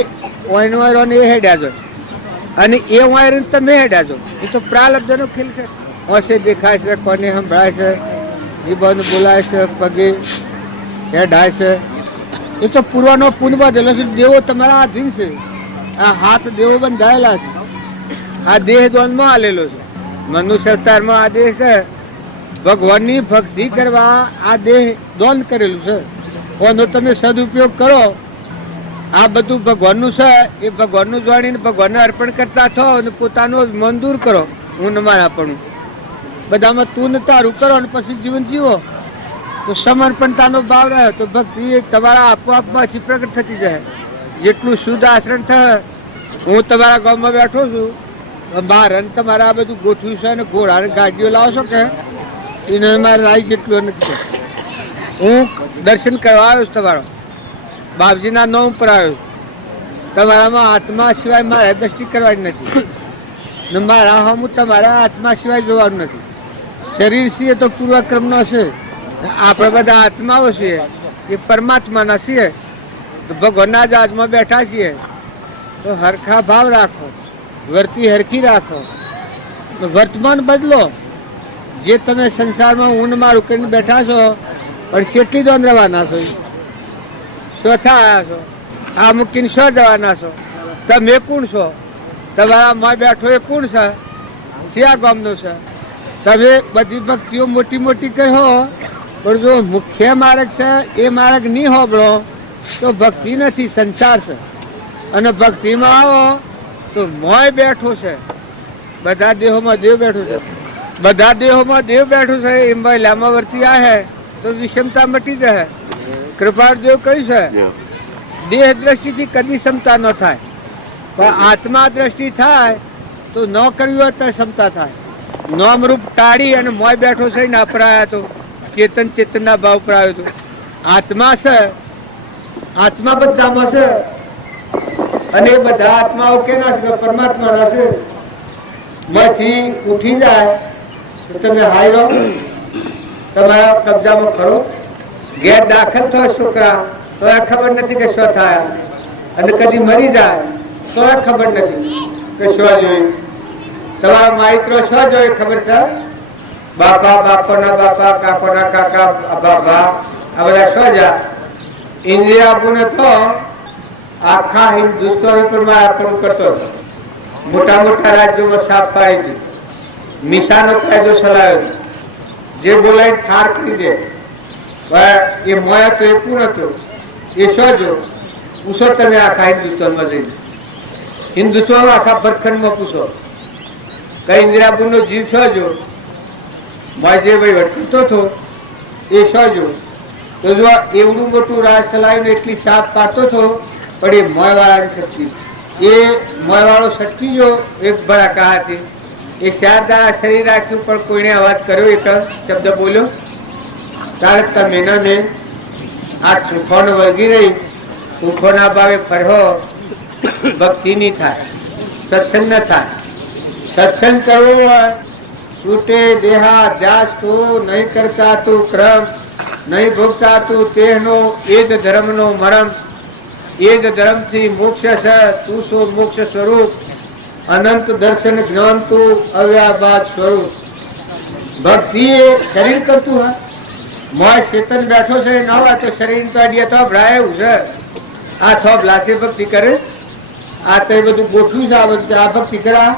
વાયનો એ હેડ્યા છો અને એ વાયર તમે હેડ્યા છો. એ તો પ્રાલબ્ધનો ખેલ છે. હોશે દેખાય છે, કોને સંભળાય છે, જીભને બોલાય છે, પગે હેડાય છે, એ તો પૂર્વનો પુન બાંધેલો છે. દેવો તમારા આધીન છે. આ હાથ દેવો બંધાયેલા છે. આ દેહ દ્વંદમાં આલેલો છે. મનુષ્ય અવતારમાં આ દેહ છે. ભગવાનની ભક્તિ કરવા આ દેહ દ્વંદ કરેલું છે. એનો તમે સદુપયોગ કરો. આ બધું ભગવાનનું છે. એ ભગવાનનું જાણીને ભગવાનને અર્પણ કરતા થો અને પોતાનું મન દૂર કરો. હું ને મારાપણું બધામાં તું ને તારું કરો અને પછી જીવન જીવો. તો સમર્પણતાનો ભાવ રહે તો ભક્તિ તમારા આપોઆપમાંથી પ્રગટ થતી જાય. જેટલું શુદ્ધ આચરણ થાય. હું તમારા ગામમાં બેઠો છું, બહાર અને તમારે આ બધું ગોઠવ્યું છે અને ઘોડા ગાડીઓ લાવશો કે એને મારે રાઈ જેટલું નથી. હું દર્શન કરવા આવ્યો છું તમારો, બાપજીના નામ ઉપર આવ્યો છું. તમારામાં આત્મા સિવાય મારે દ્રષ્ટિ કરવાની નથી ને મારા હમ તમારા આત્મા સિવાય જોવાનું નથી. શરીર છીએ તો પૂર્વક્રમનો છે. આપણે બધા આત્માઓ છીએ, એ પરમાત્માના છીએ. ભગવાનના જ આજમાં બેઠા છીએ તો હરખા ભાવ રાખો, વર્તી હરખી રાખો, વર્તમાન બદલો. જે તમે સંસારમાં ઊન મારું કરીને બેઠા છો પણ કેટલી દોન રવાના છો, શોથા આવ્યા છો, આ મૂકીને શો જવાના છો? તમે કોણ છો? તમારા માં બેઠો એ કોણ છે? શિયા ગામનો છે. તમે બધી ભક્તિઓ મોટી મોટી કહો પણ જો મુખ્ય માર્ગ છે એ માર્ગ નહીં હોબળો તો ભક્તિ નથી, સંસાર છે. અને ભક્તિમાં આવો તો મોય બેઠો છે. બધા દેહોમાં દેવ બેઠો છે. બધા દેહોમાં દેવ બેઠું છે. એમ લાંબા વર્તી આ તો વિષમતા મટી જાય. કૃપાળ દેવ કહ્યું છે દેહ દ્રષ્ટિથી કદી ક્ષમતા ન થાય, પણ આત્મા દ્રષ્ટિ થાય તો ન કરવી હોય તો ક્ષમતા થાય. નોમરૂપ ટાળી અને મોય બેઠો છે ને અપરાયા તો ચેતન ચેતનના ભાવ પર આવ્યો હતો. આત્મા છે, આત્મા બધામાં છે અને એ બધા આત્માઓ કેના છે? પરમાત્માના છે. માંથી ઉઠી જાય તો તમે હાયરો તમારા કબજામાં ખરો. ઘેર દાખલ થયો છોકરા તો આ ખબર નથી કે શું થાય, અને કદી મરી જાય તો આ ખબર નથી કે શું જોયું. તમારા માઇત્રો શું જોયું ખબર છે? બાપા, બાપાના બાપા, કાકોના કાકા, બાપા, આ બધા શું જા ઇન્દ્રિય આપુને તો આખા હિન્દુસ્તાન પર આપણું કરતો હતો. મોટા મોટા રાજ્યોમાં સાફ પાડી હતી, મિસાનો કાયદો ચલાવ્યો, જે બોલાય ઠાર કરી દે. એ મોયા તો એ પૂર્ણ હતો. એ શું જો પૂછો તમે આખા હિન્દુસ્તાનમાં જઈને, હિન્દુસ્તાન આખા ભરખંડમાં પૂછો કઈ ઇન્દિરાબુ નો જીવ શું જો જે ભાઈ વટકતો હતો એ શું જો. તો જો એવડું મોટું રાજ ચલાવીને એટલી સાફ પાડતો હતો, પણ એ મોય વાળાની શક્તિ, એ મોય વાળો શક્તિ જો એક બળા કહા હતી. એ 4 દાડા શરીર રાખ્યું પણ કોઈને અવાજ કર્યો, એક શબ્દ બોલ્યો ત્યારે તમે ને આ ટૂંખોને વળગી રહી. ટૂંખોના ભાવે ફરવો ભક્તિ નહીં થાય, સત્સંગ ન થાય. સત્સંગ કરવો હોય છૂટે દેહા ધ્યાસ તો નહીં કરતા તું ક્રમ, નહીં ભોગતા તું તેનો એ જ ધર્મનો મરમ. એ જ ધર્મથી મોક્ષ છે, તું સો મોક્ષ સ્વરૂપ. અનંત દર્શન જ્ઞાન તું અવ્યાબાદ સ્વરૂપ. ભક્તિ એ શરીર કરતું હોય. મોય ચેતન બેઠો છે ન હોય તો શરીર તો અડીએ તો ભરાય એવું છે. આ થોપ લાશે ભક્તિ કરે. આ તો બધું ગોઠવું છે. આ બધું આ ભક્તિ કરા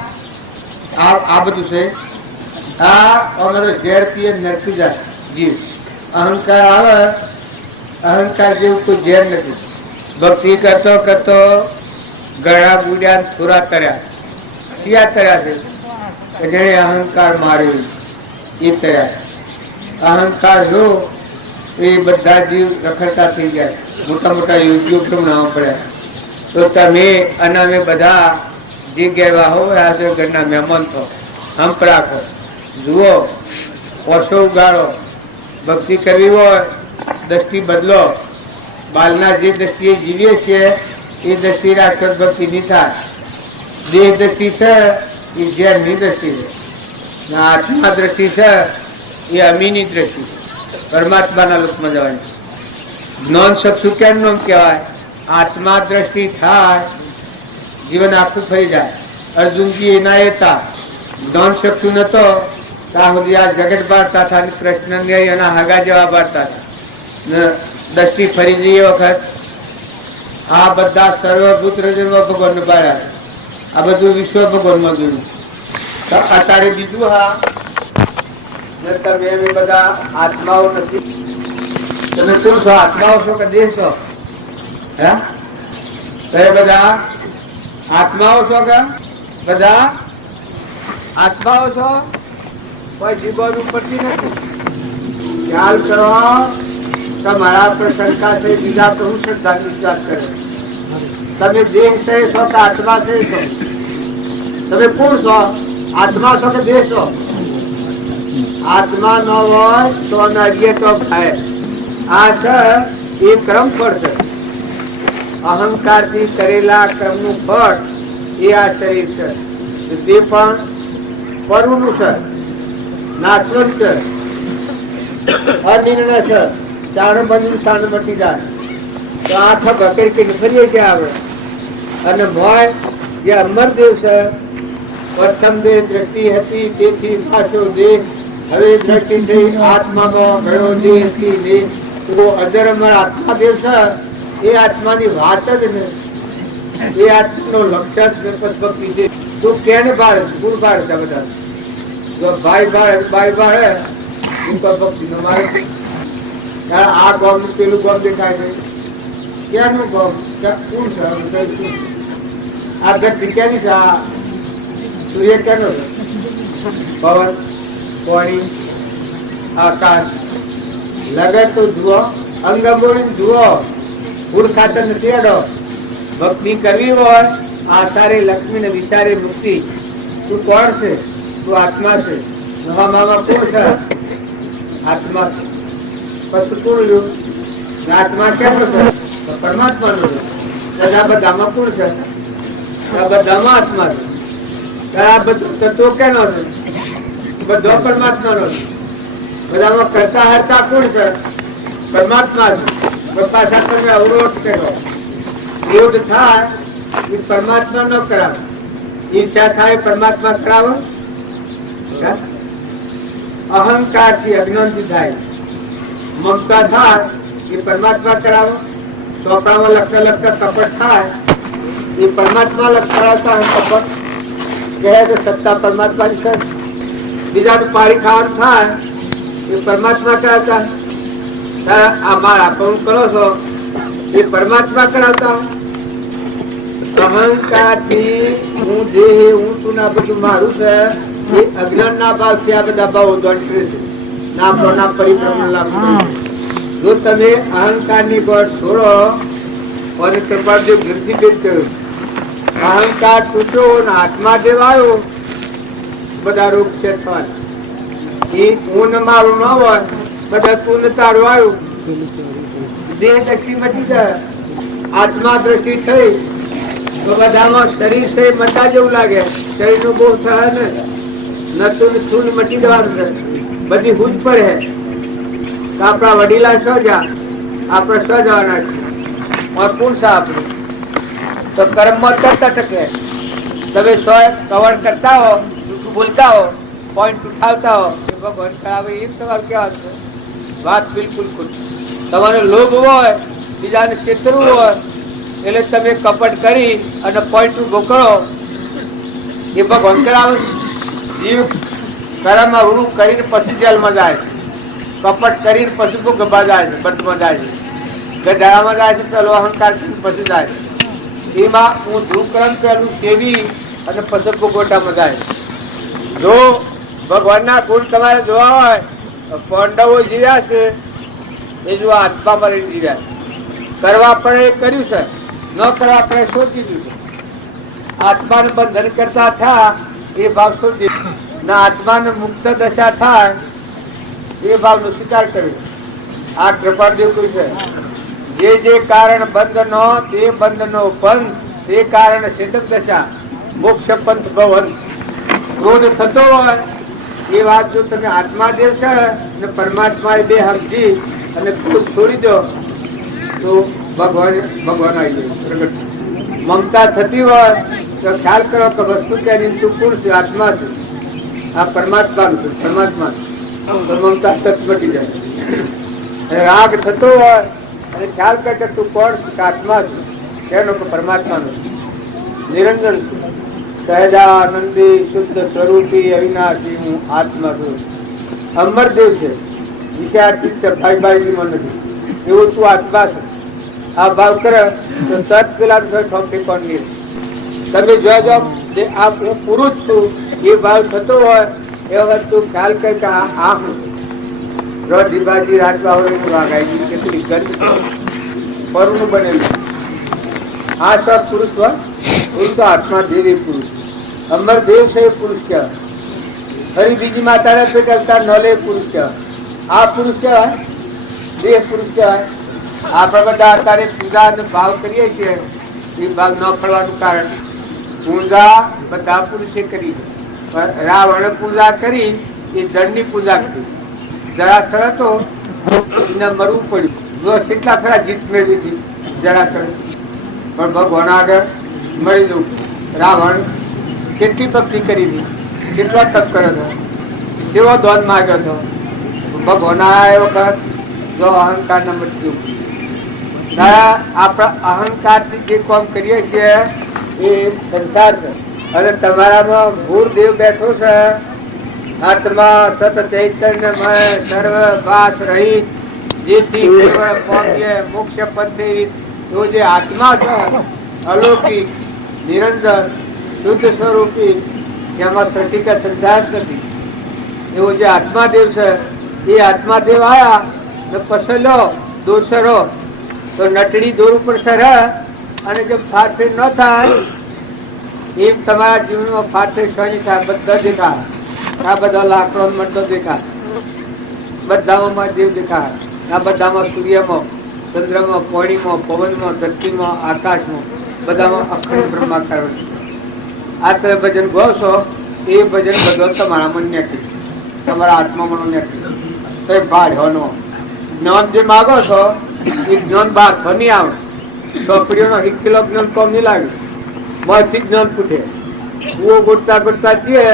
આ બધું છે. આ અમારો ઝેર પીએ નરકી જાય જીવ. અહંકાર આવે, અહંકાર જેવું કોઈ ઝેર નથી. ભક્તિ કરતો કરતો ગળા બુડ્યા થોડા તર્યા, શિયા તર્યા છે કે જેને અહંકાર માર્યો એ તર્યા. અહંકાર જો એ બધા જીવ રખડતા થઈ જાય. મોટા મોટા યોગીઓ પ્રમાણ પડ્યા. તો તમે અને અમે બધા જે ગેવા હોય આ ઘરના મહેમાન થો, હંપ રાખો, જુઓ, ઓછો ઉગાડો. ભક્તિ કરવી હોય દ્રષ્ટિ બદલો. બાલના જે દ્રષ્ટિએ જીવીએ છીએ એ દ્રષ્ટિ રાખો, ભક્તિ નહીં થાય. દેહ દ્રષ્ટિ છે એ ઝેરની દ્રષ્ટિ છે. આત્મા દ્રષ્ટિ છે એ અમીની દ્રષ્ટિ, પરમાત્માના લોકમાં જવાની. જ્ઞાન ચક્ષુ કેમ નામ કહેવાય? આત્મા દ્રષ્ટિ થાય જીવન આખું થઈ જાય. અર્જુનજી એના હતા, જ્ઞાન ચક્ષુ નતો ત્યાં સુધી આ જગત બાળતા હતા અને કૃષ્ણ એના હગા જેવા બાળતા હતા. દસથી ફરી જઈએ વખત આ બધા સર્વભૂત રજનમાં ભગવાન બાળ્યા. આ બધું વિશ્વ ભગવાનમાં જોયું. તો અત્યારે બીજું હા તમે એમ બધા આત્માઓ નથી. તમે શું છો? આત્માઓ છો કે દેહ છો? હે તમે બધા આત્માઓ છો કે બધા આત્માઓ છો? કોઈ જીવન ઉપરથી નથી. ખ્યાલ કરો તમારા પર શંકા છે, બીજા તો હું શ્રદ્ધા વિશ્વાસ કરે. તમે દેહ છે છો કે આત્મા છે છો? તમે કોણ છો? આત્મા છો કે દેહ છો? આત્મા ન હોય તો અનાજ્ય તો ખાય. આ છે એ ક્રમ ફળ છે. અહંકાર થી કરેલા કર્મ નું ફળ એ આ શરીર છે. તે પણ પરનું છે, નાશવંત છે, અનિર્ણય છે. ચાણ બની ચાણ મટી જાય તો આંખ ભકેર કે ફરીએ ક્યાં આવે. અને મોય જે અમરદેવ છે, પ્રથમ દેહ દ્રષ્ટિ હતી તેથી પાછો દેહ, હવે દ્રષ્ટિ થઈ આત્મામાં ગયો દેહ. તો અજર અમર આત્મા દેવ છે એ આત્માની વાત જ ને એ આત્માનો લક્ષ્ય ભક્તિ છે. તું કેને બાળે ગુણ બાળે છે બધા. જો ભાઈ બાળે એ તો ભક્તિ નો માર્ગ. આ ગોમ નું પેલું ગોમ દેખાય છે. ક્યાંનું ગોમ? કોણ છે? આ વ્યક્તિ ક્યાંની છે? આ સૂર્ય ક્યાંનો છે? પવન, પાણી, આકાશ. લગત તો જુઓ, અંગ બોલી જુઓ. ગુણ ખાતર નથી અડો. ભક્તિ કરવી હોય આસારે લક્ષ્મી ને વિચારે મુક્તિ. તું કોણ છે? તું આત્મા છે. મામા કોણ છે? આત્મા છે. પછી કોણ લ્યું? આત્મા કેમ છે? પરમાત્મા નો છે. આ બધામાં કોણ છે? આ બધામાં આત્મા છે. આ બધું તત્વો કેનો છે? બધો પરમાત્મા નો છે. બધામાં કરતા હરતા કોણ છે? પરમાત્મા છે. પાછા તમે અવરોધ કરો. ક્રોધ થાય એ પરમાત્મા ન કરાવે. ઈચ્છા થાય પરમાત્મા કરાવો. અહંકાર થી અજ્ઞાન થી થાય. મમતા થાય એ પરમાત્મા કરાવો. ચોપડામાં લખતા લખતા કપટ થાય એ પરમાત્મા કરાવતા કપટ કહે તો સત્તા પરમાત્મા ની છે. બીજાનું પાણી ખાવાનું થાય એ પરમાત્મા કરાવતા. આ મારા પણ કરો છો એ પરમાત્મા કરાવતા. અહંકાર થી હું જે હું તું ના બધું મારું છે એ અજ્ઞાન ના ભાવ થી આ બધા ભાવો દોડી છે. ના પરિભ્રમણ લાગુ. જો તમે અહંકાર ની ગોળ છોડો અને કૃપાદેવ ગીરથી ભેદ કર્યું, અહંકાર તૂટ્યો અને આત્મા દેવ આવ્યો, બધા રોગ છે થવાના. એ ઊન મારું ન હોય બધા તું તારું આવ્યું. દેહ દ્રષ્ટિ મટી જાય, આત્મા દ્રષ્ટિ થઈ તો બધામાં શરીર છે મટા જેવું લાગે. શરીર નું બહુ થાય ને નતું થૂન મટી જવાનું છે. બધી હુજ પડે. આપણા વડીલા સજા આપણે સજવાના છીએ. કોણ છે આપણે? તો કર્મ કરતા શકે. તમે કવર કરતા હો, જૂઠું બોલતા હો, પોઈન્ટ ઉઠાવતા હો, ભગવાન કરાવે એમ તમારું કેવા છે? વાત બિલકુલ ખોટી. તમારો લોભ હોય, બીજાને છેતરવું હોય એટલે તમે કપટ કરી અને પોઈન્ટ ઉભો કરો એ ભગવાન કરાવે. જીવ કર્મ અવરું કરીને પછી જેલમાં જાય, કપટ કરીને પછી ભોગવવા જાય છે, બંધમાં જાય છે, ગઢામાં જાય છે, પેલો અહંકાર પછી જાય. એમાં હું ધ્રુવકર્મ પેલું સેવી અને પછી ભોગવટામાં જાય. જો ભગવાનના ગુણ તમારે જોવા હોય તો પાંડવો જીવ્યા છે એ જો આત્મામાં રહી જીવ્યા. કરવા પડે એ કર્યું છે, ન કરવા પડે સોચી દીધું. આત્માનું બંધન કરતા થયા એ ભાવ સોચી ના આત્માને મુક્ત દશા થાય એ ભાવનો સ્વીકાર કર્યો. આ કૃપાદેવ કોઈ છે. જે કારણ બંધનો તે બંધનો બંધ, તે કારણ ચેતક દશા મોક્ષ પંથ ભવન. ક્રોધ થતો હોય એ વાત જો તમે આત્મા દેવ છે અને પરમાત્મા એ બે સમજી અને ક્રોધ છોડી દો તો ભગવાન આવી જાય. મમતા થતી હોય તો ખ્યાલ કરો કે વસ્તુ ક્યાંની તું કોણ છે? આત્મા છે. આ પરમાત્માનું છે, પરમાત્મા તો મમતા તત્વ મટી જાય. અને રાગ થતો હોય અને ખ્યાલ કરે તું કોણ કે આત્મા છું, તેનો કે પરમાત્માનો નિરંજન સહેજાનંદી શુદ્ધ સ્વરૂપી અવિનાશી હું આત્મા છું. અમરદેવ છે, વિચારતી છે, ભાઈ નથી, એવું તું આત્મા છે. આ ભાવ કરે તો સત પેલા ઠોકે કોણ નહીં. તમે જોજો જે આ હું પુરુષ છું એ ભાવ થતો હોય એ વખત તું ખ્યાલ કર કે આ હું રોજીબાજી રાતવા હોય એવું વાગાઈ કેટલી ગંધ પરનું બનેલું. આ સબ પુરુષ હોય પુરુષ આત્મા દેવી પુરુષ અમરદેવ છે એ પુરુષ કહેવાય. ફરી બીજી માતાને પેટતા નોલે પુરુષ કહેવાય. આ પુરુષ કહેવાય, દેહ પુરુષ કહેવાય. આપણે બધા અત્યારે પૂજા ભાવ કરીએ છીએ એ ભાવ ન ફળવાનું કારણ પૂજા બધા પુરુષે કરી. રાવણ પૂજા કરી એ જળની પૂજા કરી. જરાસર હતો એને મરવું પડ્યું. જો કેટલા ફેરા જીત મેળવી હતી જરાસર, પણ ભગવાન આગળ મરી જવું. રાવણ કેટલી ભક્તિ કરી હતી, કેટલો તપ કર્યો હતો, કેવો દોન માગ્યો હતો. ભગવાન એ વખત જો અહંકાર ન મટક્યું. આપણા અહંકાર થી જે કામ કરીએ છીએ એ સંસાર છે. અને તમારામાં ભૂરદેવ બેઠો છે, આત્મા સત ચૈતન્યમય સર્વ વાસ રહિત જેથી કેવળ પામીએ મોક્ષ પંથે. તો જે આત્મા છે અલૌકિક નિરંજન શુદ્ધ સ્વરૂપી, એમાં સૃષ્ટિ કા સંસાર નથી. એવો જે આત્માદેવ છે એ આત્માદેવ આયા ને પસલો દોસરો તો નટડી દોર ઉપર સર અને જો ફારફેર ન થાય એમ તમારા જીવનમાં ફારફેર શોની થાય. બધા દેખાય, આ બધા લાકડો મળતો દેખાય, બધામાં જીવ દેખાય. આ બધામાં સૂર્યમાં, ચંદ્રમાં, પાણીમાં, પવનમાં, ધરતીમાં, આકાશમાં બધામાં અખંડ બ્રહ્માકાર. આ તમે ભજન ગોશો એ ભજન બધો તમારા મન નેકી, તમારા આત્મામાં નેકી. તો ભાડ્યોનો જ્ઞાન જે માગો છો એ જ્ઞાન બહાર છો નહીં આવે. ચોપડીઓનો 1 કિલો જ્ઞાન કોમ નહીં લાગે, મોંથી જ્ઞાન ફૂટે. કુવો ગોટતા ગોટતા જઈએ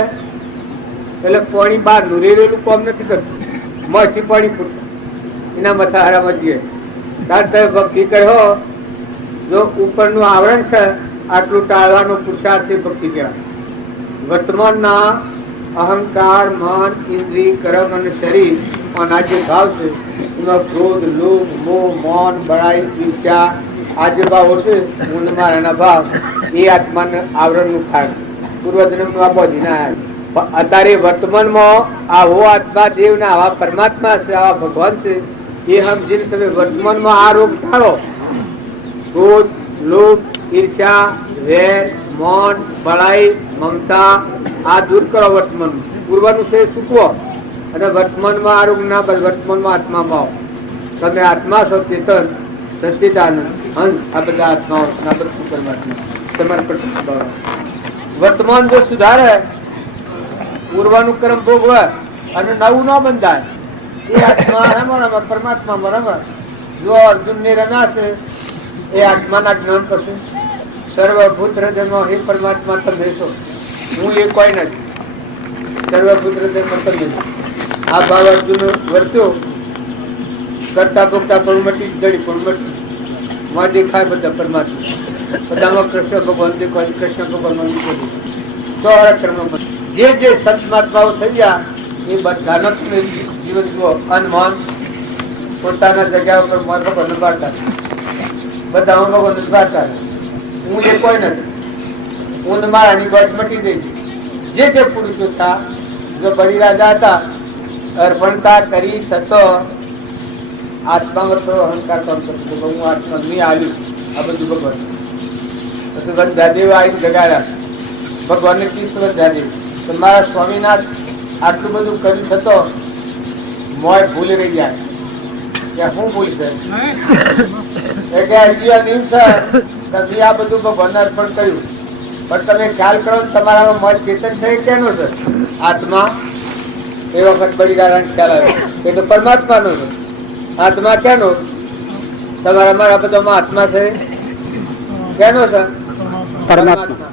એટલે પાણી બહાર નું રેલું કોમ નથી કરતું, મોંથી પાણી ફૂટે. એના મથા હારામાં જઈએ ત્યારે તમે ભક્તિ કર્યો. જો ઉપરનું આવરણ છે આટલું ટાળવાનો પુરુષાર્થ ભક્તિ કહેવાય. વર્તમાનના અહંકાર, મન, ઇન્દ્રિય, કર્મ અને શરીર આ જે ભાવ છે એમાં ક્રોધ, લોભ, મોહ, મૌન, બળાઈ, ઈર્ષ્યા આ જે ભાવ છે ઊંડમારાના ભાવ એ આત્માને આવરણનું થાય. પૂર્વજન્મનું આ બોધી ના આવ્યા. અત્યારે વર્તમાનમાં આવો આત્મા દેવ ને આવા પરમાત્મા છે, આવા ભગવાન છે એ સમજીને તમે વર્તમાનમાં આ રોગ ટાળો. ક્રોધ, લોભ, ઈર્ષ્યા, વેર, મૌન, બળાઈ, મમતા આ દૂર કરો. વર્તમાન પૂર્વનું છે ચૂકવો અને વર્તમાનમાં આરોગ્ય ના બસ વર્તમાનમાં આત્મામાં આવો. તમે આત્મા છો, ચેતન, સચિદાનંદ, હંસ આ બધા આત્માઓ પરમાત્મા તમારા પર. વર્તમાન જો સુધારે, પૂર્વનું કર્મ ભોગવે અને નવું ન બંધાય એ આત્મા રમણ પરમાત્મા રમણ. જો અર્જુન ની રમ્યા છે એ આત્માના જ્ઞાન પછી સર્વભૂત હૃદયમાં હે પરમાત્મા તમે છો, હું એ કોઈ નથી. સર્વભૂત હૃદયમાં તમે આ ભાવ અર્જુન વર્ત્યો. કરતા ભોગતા પણ મટી, જડી પણ મટી, માં દેખાય બધા પરમાત્મા. બધામાં કૃષ્ણ ભગવાન દેખાય, કૃષ્ણ ભગવાન તો કર્મ જે જે સંત મહાત્માઓ થઈ ગયા એ બધાનો જીવન જુઓ. અનમન પોતાના જગ્યા ઉપર ભગવાન બાળતા, બધા ભગવાન બાળતા. હું એ કોઈ નથી, હું મારાની બસ મટી ગઈ. જે જે પુરુષો હતા જો બળી રાજા હતા અર્પણતા કરી થતો આત્મામાં થોડો અહંકાર કામ કરતો. હું આત્મા નહીં આવ્યું આ બધું ભગવાન. પછી વંધાદેવ આવીને જગાડ્યા ભગવાનને 30 વર્ષ જાડી. તો મારા સ્વામીનાથ આટલું બધું કર્યું થતો મોય ભૂલી રહી જાય કે શું ભૂલ છે કે હજી આ નિયમ છે તમે આ બધું ભગવાનને અર્પણ કર્યું. પણ તમે ખ્યાલ કરો તમારામાં મન ચેતન છે કેનો છે? આત્મા. એ વખત બળી ખ્યાલ આવે એ તો પરમાત્માનો છે. આત્મા કેનો? તમારા મારા બધામાં આત્મા છે કેનો છે? પરમાત્મા.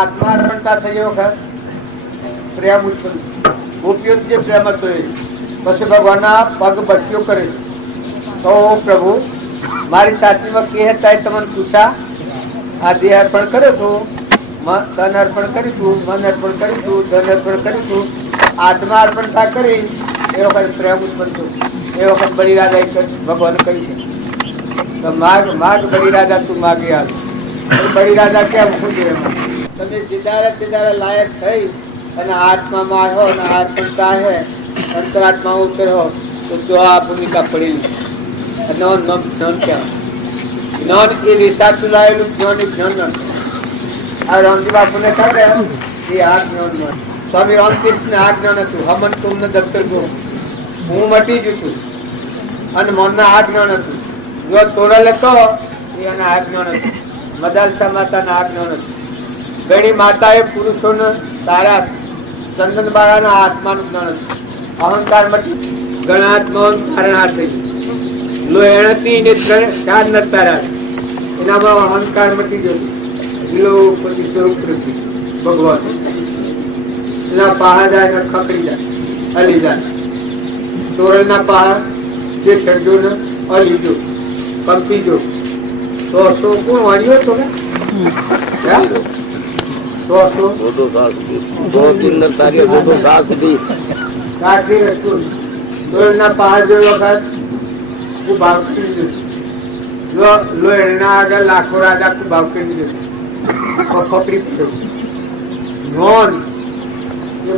આત્મા અર્પણતા થઈ વખત પ્રેમ ઉત્પન્ન, ગોપીઓ જે પ્રેમ હતો એ. પછી ભગવાનના પગ બચ્યો કરે. તો પ્રભુ મારી સાચીમાં કે હતા તમને પૂછા, આ દેહ અર્પણ કર્યો છું, તન અર્પણ કરીશું, મન અર્પણ કરીશું, ધન અર્પણ કરીશું, આત્મા અર્પણ તા કરી. એ વખત પ્રેમ ઉત્પન્ન થયો. એ વખત બલિરાજા ભગવાન કહ્યું છે તો માગ માગ બલિરાજા તું માગી આવ. બલિરાજા કેમ ખુદી એમાં તમે સીધારા લાયક થઈ અને આત્મામાં આવ્યો અને આત્મતા હે અંતરાત્મા ઉતર હો તો જો આ ભૂમિકા પડેલી જ્ઞાન કહેવાય. જ્ઞાન એ વિચારતું લાવેલું જ્ઞાન એ જ્ઞાન નથી. આ રામજી બાપુને કહે એ આ જ્ઞાન સ્વામી રામકૃષ્ણ આ જ્ઞાન હતું. હમન તુમને દફતર જો હું મટી જુ છું અને મનના આ જ્ઞાન હતું. જો તોરલ હતો એ એના આ જ્ઞાન હતું. મદાલસા માતાના આ જ્ઞાન હતું. બેડી માતાએ પુરુષોને તારા ચંદન બાળાના આત્માનું જ્ઞાન હતું. અહંકાર મટી ગણાત્મા કારણાર્થ થઈ લો એણતી ને ચાર નતારા એનામાં અહંકાર મટી ગયો. લીલો પછી સ્વરૂપ ભગવાન એના પહાડ જાય ને ખકડી જાય હલી જાય. તોરલ ના પહાડ જે ઠંડો ને અલીજો કંપી જો તો કોણ વાળ્યો હતો ને તોરલના પહાડ જો વખત આગળ લાખો રાજા ભાવ કરી દીધો. નોન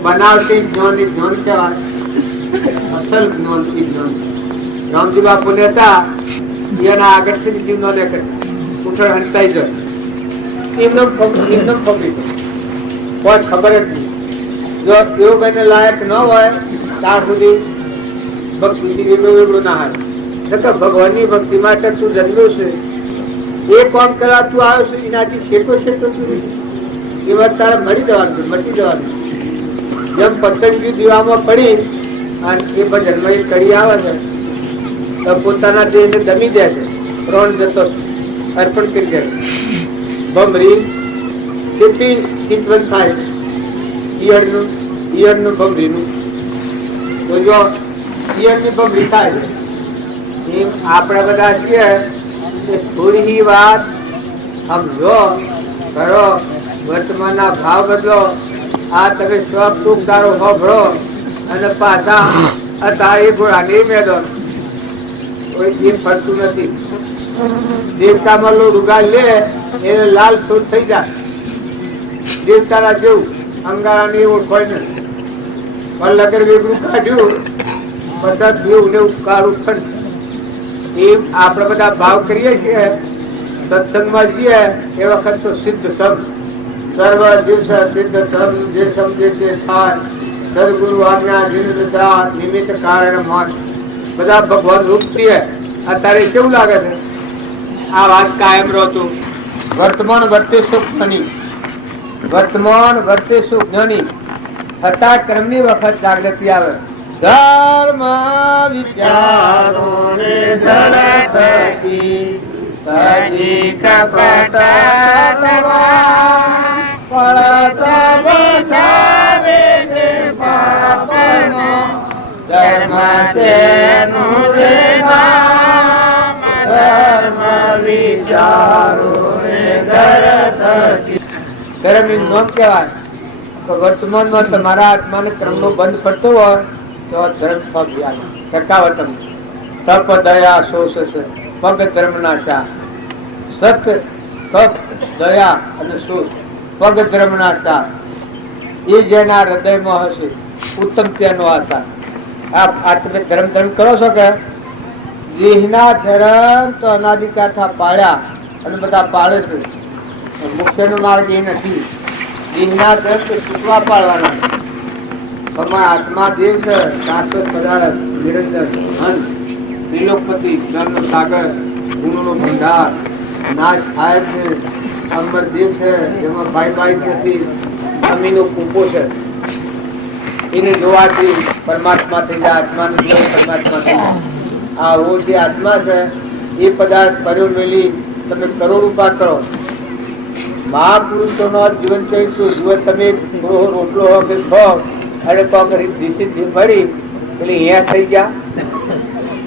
બનાવતી જ્ઞાન કહેવાય. અસલ જ્ઞાન જ્ઞાન રામજી બાપુ ને હતા એના આગળથી જીવ ન દેખે ઉઠણ હંતાઈ જાય એમનો પકડી કોઈ ખબર જ નહીં. જો એવું કઈને લાયક ન હોય ત્યાં સુધી ભક્તિ એવડું ના હારે. ભગવાનની ભક્તિ માટે તું જન્મ્યો છે એ કામ કરવા તું આવ્યો છે એનાથી શેકો તું એ વાત તારે મળી જવાનું મટી જવાનું. જેમ પતંગી દીવામાં પડી અને એ ભજન એ કડી આવે છે તો પોતાના દેહને દમી દે છે. પ્રાણ જતો અર્પણ કરી દે ભમરી કેટલી ચિંતવન થાય ઈયળનું ભમરીનું તો જો ઈયળની ભમરી થાય છે આપણે બધા છીએ થોડી વાત સમજો કરો. વર્તમાન ના ભાવ બદલો. આ તમે સ્વપ સુખ તારો હોભળો અને પાછા અત્યારે ઘોડાની મેદાન કોઈ જીવ ફરતું નથી. દેવતામાં લો રૂગા લે એને લાલ છોડ થઈ જાય. દેવતાના જેવું અંગારાની ઓળખોય ને પણ લગર વેગડું કાઢ્યું બધા જેવું ને કાળું ખંડ. એમ આપણે બધા ભાવ કરીએ છીએ સત્સંગમાં જઈએ એ વખત તો સિદ્ધ સમ સર્વ દિવસ સિદ્ધ સમ જે સમજે તે થાય સદગુરુ આજ્ઞા નિમિત્ત કારણ મન બધા ભગવાન રૂપ છીએ. અત્યારે કેવું લાગે છે આ વાત કાયમ રહેતું. વર્તમાન વર્તે સુખ જ્ઞાની વર્તમાન વર્તે સુખ જ્ઞાની થતા કર્મની વખત જાગૃતિ આવે. ધર્મ વિચારો ને ધરતી સજી કપટ પડત બસાવે છે પાપનો ધર્મ તેનું રે નામ ધર્મ વિચારો ને ધરતી. ધર્મ નું નામ કહેવાય. તો વર્તમાનમાં તમારા આત્માને ક્રમનો બંધ પડતો હોય તો ધર્મ ટકાવટમ તપ દયા શોષ પગ ધર્મ ના શા. સત તપ દયા અને શોષ પગ ધર્મ ના શા એ જેના હૃદયમાં હશે ઉત્તમ તેનો આશા. આ તમે ધર્મ ધર્મ કરો છો કે દેહના ધર્મ તો અનાદિકાળથી પાળ્યા અને બધા પાળે છે. મુખ્યનો માર્ગ એ નથી. દેહના ધર્મ તો છૂટવા પાડવાના. ભગવાન આત્મા દેવ છે શાશ્વત પદાર્થ નિરંજન હંસ ત્રિલોકપતિ જ્ઞાનનો સાગર ગુણોનો ભંડાર નાશ થાય છે. અમર દેવ છે એમાં ભાઈ નથી. અમીનો કૂપો છે એને જોવાથી પરમાત્મા થઈ જાય. આત્માને જોઈ પરમાત્મા થઈ જાય. આ જે આત્મા છે એ પદાર્થ કર્યો મેલી તમે કરોડ ઉપાડ કરો મહાપુરુષોનો જીવન ચરિત્ર જુઓ તમે. થોડો રોટલો હો કે ખો અને તો કરી દીશી ભરી એટલે અહીંયા થઈ ગયા.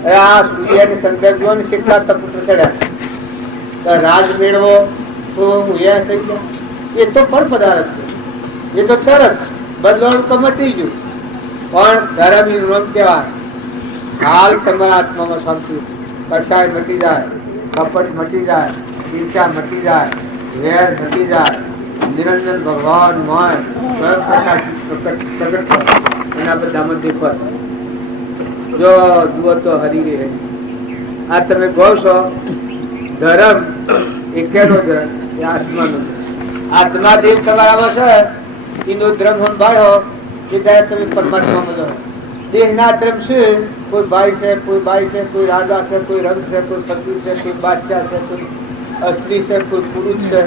અરે આ સૂર્યની સંદર જો ને કેટલા તપુત્ર ચડ્યા, રાજ મેળવો તો અહીંયા થઈ ગયા. એ તો પણ પદાર્થ છે, એ તો તરત બદલવાનું તો મટી ગયું. પણ ધર્મ ઋણ કહેવાય. હાલ તમારા આત્મામાં શાંતિ, કસાય મટી જાય, કપટ મટી જાય, ઈર્ષા મટી જાય, વેર મટી જાય. નિરંજન ભગવાન મય સ્વયં પ્રગટ એના બધામાં દેખાય. જો જુઓ તો હરી રે. આ તમે કહો છો ધર્મ એ કેનો ધર્મ? એ આત્માનો. આત્મા દેવ તમારામાં છે એનો ધર્મ સંભાળો કે તમે પરમાત્મામાં જાઓ. દેહ ના ધર્મ છે, કોઈ ભાઈ છે, કોઈ બાઈ છે, કોઈ રાજા છે, કોઈ રંગ છે, કોઈ પતિ છે, કોઈ બાદશાહ છે, કોઈ સ્ત્રી છે, કોઈ પુરુષ છે.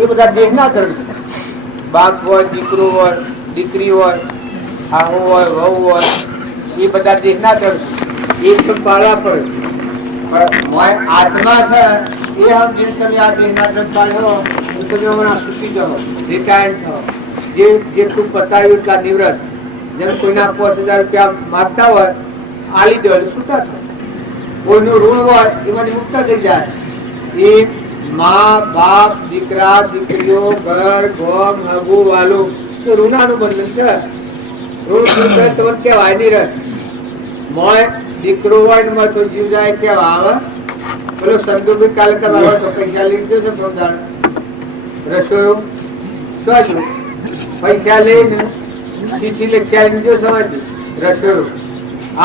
એ બધા દેહ ના ધર્મ છે. બાપ હોય, દીકરો હોય, દીકરી હોય, આહુ હોય, વહુ હોય, એ બધા દેહ ના ધર્મ છે. એ તો પાળવા પડે. પણ આત્મા છે એ આમ જેમ તમે આ દેહ ના ધર્મ પાળ્યો તો તમે હમણાં સુખી જાઓ, રિટાયર્ડ થાઓ. જેટલું પતાવ્યું એટલા નિવૃત્ત. જેમ કોઈના 5000 રૂપિયા માગતા હોય આલી દો એટલે છૂટા થાય. કોઈનું ઋણ હોય એમાં મુક્ત થઈ જાય. એ મા બાપ, દીકરા દીકરીઓ, ઘર ગોમ હગુ વાલું તો ઋણાનું બંધન છે. ઋણ તમને કેવાય નહીં રહે. મોય દીકરો હોય ને તો જીવ જાય કેવા આવે. પેલો સંદુભી કાલે તમારો તો પૈસા લીધો છે પ્રોગ્રામ રસોઈ શું પૈસા લઈને ચીઠી લખ્યા લીધો સમજ રસોઈ.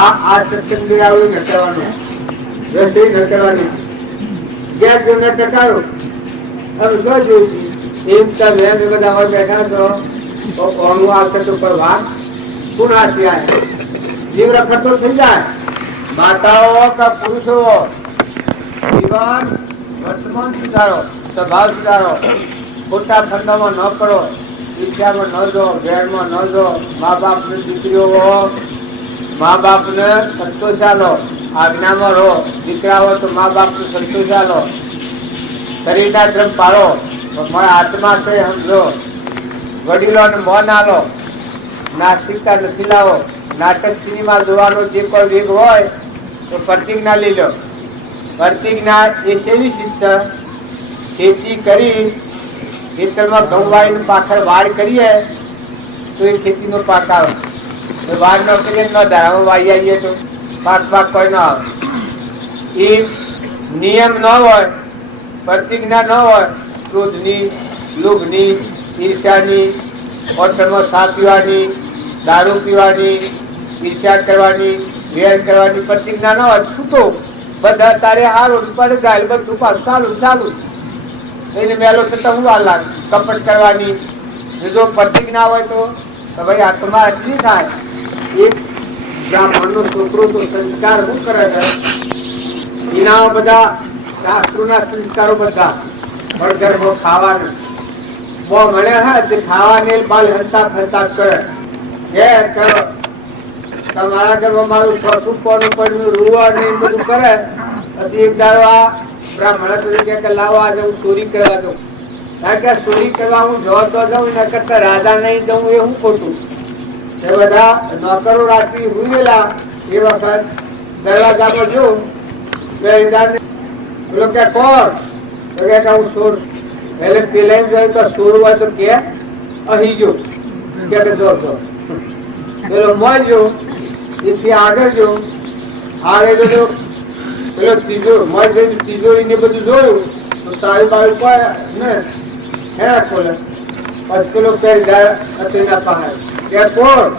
આ સત્સંગ આવું ન કરવાનું, રસોઈ ન કરવાની. ગેસ જો ન ટકારો હવે શું જોયું એમ તમે બધા હોય બેઠા છો તો કોણું આવશે તો પરવા કોણ હાથી આવે જીવ રખડતો થઈ જાય. માતાઓ કે પુરુષો જીવન વર્તમાન સુધારો, સ્વભાવ સુધારો. ખોટા ખંડોમાં ન પડો, ઈચ્છામાં ન જો, ઘેરમાં ન જો. મા બાપ ની દીકરીઓ મા બાપ ને સંતોષાલો, આજ્ઞામાં રહો. દીકરા હોય તો મા બાપ ને સંતોષાલો. શરીરના ધર્મ પાળો. મારા આત્મા છે સમજો. વડીલોને મોન આલો. નાસ્તિકતા નથી લાવો. નાટક સિનેમા જોવાનો જે કોઈ વેગ હોય તો પ્રતિજ્ઞા લઈ લો. પ્રતિજ્ઞા એ સેવી શિસ્ત. ખેતી કરી ખેતરમાં ઘઉં વાળીને પાછળ વાડ કરીએ તો એ ખેતીનો પાક આવે. વાડ ન કરીએ ન ધારા વાળી આવીએ તો પાક કોઈ ન આવે. એ નિયમ ન હોય, પ્રતિજ્ઞા ન હોય, ક્રોધની, લોભની, ઈર્ષ્યાની, હોટલમાં ચા પીવાની, દારૂ પીવાની, ઈર્ષ્યા કરવાની, વેર કરવાની પ્રતિજ્ઞા ન હોય, છૂટો બધા તારે હારું પડે ગાય બધું પાછું ચાલુ ચાલુ એને મેલો થતા હું હાલ કપટ કરવાની. જો પ્રતિજ્ઞા હોય તો ભાઈ આત્મા એટલી થાય. એક બ્રાહ્મણનો છોકરો તો સંસ્કાર શું કરે છે એના બધા શાસ્ત્રોના સંસ્કારો બધા ઘરમાં ખાવાના બહુ મળે હા તે ખાવાને બાલ હરતા ફરતા કરે. તમારા ઘરમાં મારું છોટું કોનું પડ્યું રૂવા ને બધું કરે. પછી એક દાડો આ બ્રાહ્મણ કે લાવો આજે હું ચોરી કરવા દઉં. કારણ કે ચોરી કરવા હું જોતો જાઉં એના કરતા રાજા નહીં જવું એ હું ખોટું. એ બધા નોકરો રાખી હુયેલા એ વખત દરવાજામાં જોઉં પેલો કે કોણ તો કે હું ચોર. એટલે પેલા એમ જોયું તો ચોર હોય તો કે અહીં જો કે જો પેલો મળજો એથી આગળ જો આગળ જો પેલો તિજોરી ને બધું જોયું તો સારી બાવી કોઈ ને હેરા ખોલે. પછી પેલો કરી જાય અત્યારના પાસે કે કોણ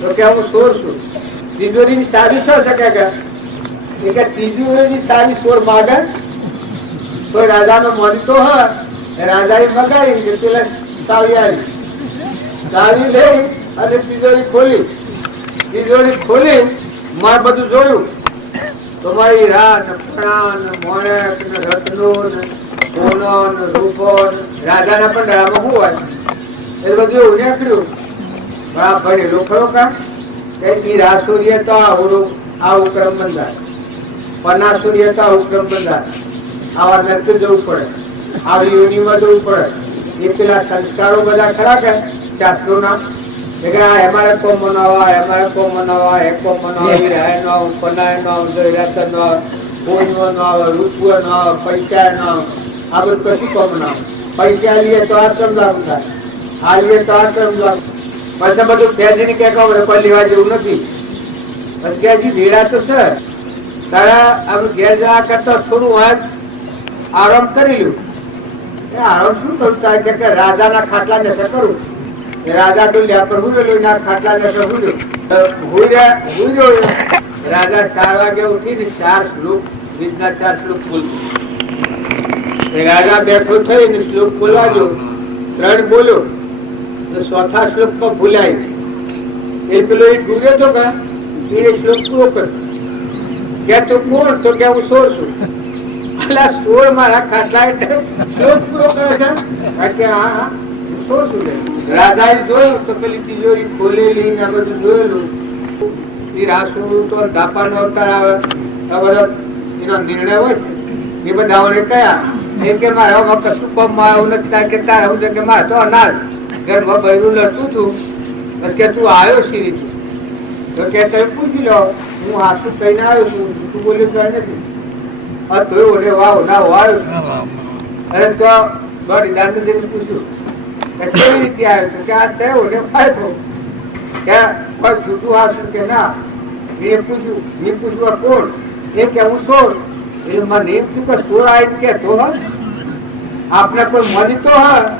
તો કે હું ચોર છું. તિજોરી ની સારી છો શકે કે તિજોરી ની સારી ચોર માગે તો રાજા નો મનતો હોય રાજા એ મગાવી પેલા ચાવી આવી ચાવી લઈ અને તિજોરી ખોલી. તિજોરી ખોલી મારે બધું જોયું તો મારી મોણેક ને રત્નો ને સોનો ને રૂપો રાજા ના પણ ડરામાં શું હોય એ બધું એવું નીકળ્યું. ભણેલો ખરો કા કઈ રાસુરીએ તો આ ઉક્રમ બંધાય, પનાસુરીએ તો આ ઉક્રમ બંધાય. આવા નરકે જવું પડે. આવી યોનિમાં જવું પડે. એ પેલા સંસ્કારો બધા ખરા કે શાસ્ત્રોના हमारे को मनावा हमारे को मनावा एक को मनावा है ना पनाय ना दरत ना कोई ना रूप ना पैसा ना अब कसी को मनावा पैसा लिए तो आश्रम लागता आ लिए तो आश्रम लाग बस બધું ત્યાજી ને કે કહો કોઈ લેવા જેવું નથી. ત્યાજી ભેડા તો સર તારા આમ ઘેર જવા કરતા થોડું વાત આરામ કરી લ્યું. એ આરામ શું કરતા કે રાજાના ખાટલા ને કરું राजा तो लिया पर हुई ना खाटला जैसे हुई राजा 4 वागे उठी 4 श्लोक जितना 4 श्लोक बोल राजा बैठो थे श्लोक बोला जो 3 बोलो तो चौथा श्लोक पर भूलाय ये पेलो डूबे तो का ये श्लोक पूरो कर क्या तो कौन तो क्या वो सोर अला सोर मारा खाटला श्लोक पूरो करे क्या हाँ राजा જોયું તો પેલી તિજોરી ખોલેલી ને બધું જોયેલું. એ રાસુ તો ધાપાનો અવતાર આવે આ બધા એનો નિર્ણય હોય એ બધા વડે કયા એ કે મારે હવે કશું કામમાં આવું નથી તાર કે તાર આવું છે કે મારે તો અનાજ ઘરમાં બૈરું લડતું છું કે તું આવ્યો શી રીતે તો કે તમે પૂછી લો હું હાથું કહીને આવ્યો છું તું બોલ્યું કઈ નથી જોયું ઓને વાવ ના આવ્યો અરે તો બડી દાંડી પૂછ્યું કેવી રીતે આવ્યો તો કે આ થયો ને ફાયદો કે કોઈ જૂઠું હાસું કે ના મેં પૂછ્યું કોણ એ કે હું સોર એટલે મને એમ થયું કે સોર આવી કેતો આપને કોઈ મનતો હોય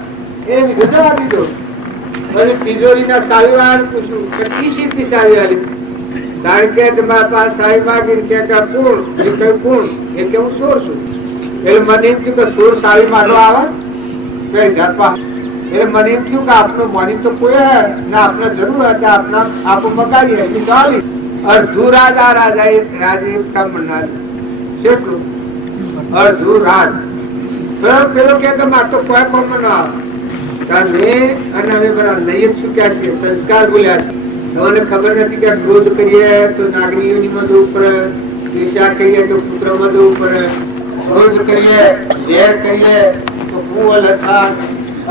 એ જવા દીધો. પછી તિજોરીના સાવી વાળાને પૂછ્યું કે કી શીખી સાવી વાળી કારણ કે તમારા પાસે સાવી માગી કે કોણ એ કહ્યું કોણ એ કે હું સોર છું. એટલે મને એમ થયું કે સોર સાવી માંડો આવે કઈ ઘર પાસે એટલે મને એમ થયું કે આપનો મની તો કોઈ ના આપને જરૂર હતી આપના આપ મગાવી હતી તો આવી અડધું રાજા રાજા એક રાજે કમના કેટલું અડધું રાજ પેલો કે મારે તો કોઈ કોમ ના આવે અને હવે બધા નહીં ચૂક્યા છે સંસ્કાર બોલ્યા છે. તમને ખબર નથી કે ક્રોધ કરીએ તો નાગરીઓની મધ ઉપર ઈર્ષા કરીએ તો પુત્ર મધ ઉપર ક્રોધ કરીએ ઝેર કરીએ તો કુવલ હતા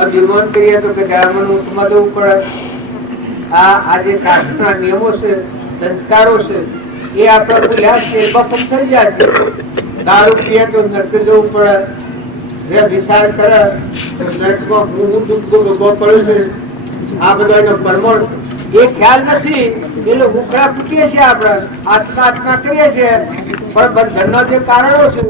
અભિમાન કરીએ તો કે ડાયમંડ ઉત્તમદો ઉપર આ જે શાસ્ત્રના નિયમો છે સંસ્કારો છે એ આપણા ભૂલ્યા છે બફત થઈ જાય છે. દારૂ પીએ તો નર્ક જવું પડે જે વિચાર કરે તો નર્કમાં હું દુઃખ ભોગવવો પડે છે. આ બધા એનો પરમોણ એ ખ્યાલ નથી એટલે ઉખડા ફૂટીએ છીએ આપણે આત્મા કરીએ છીએ પણ બંધનના જે કારણો છે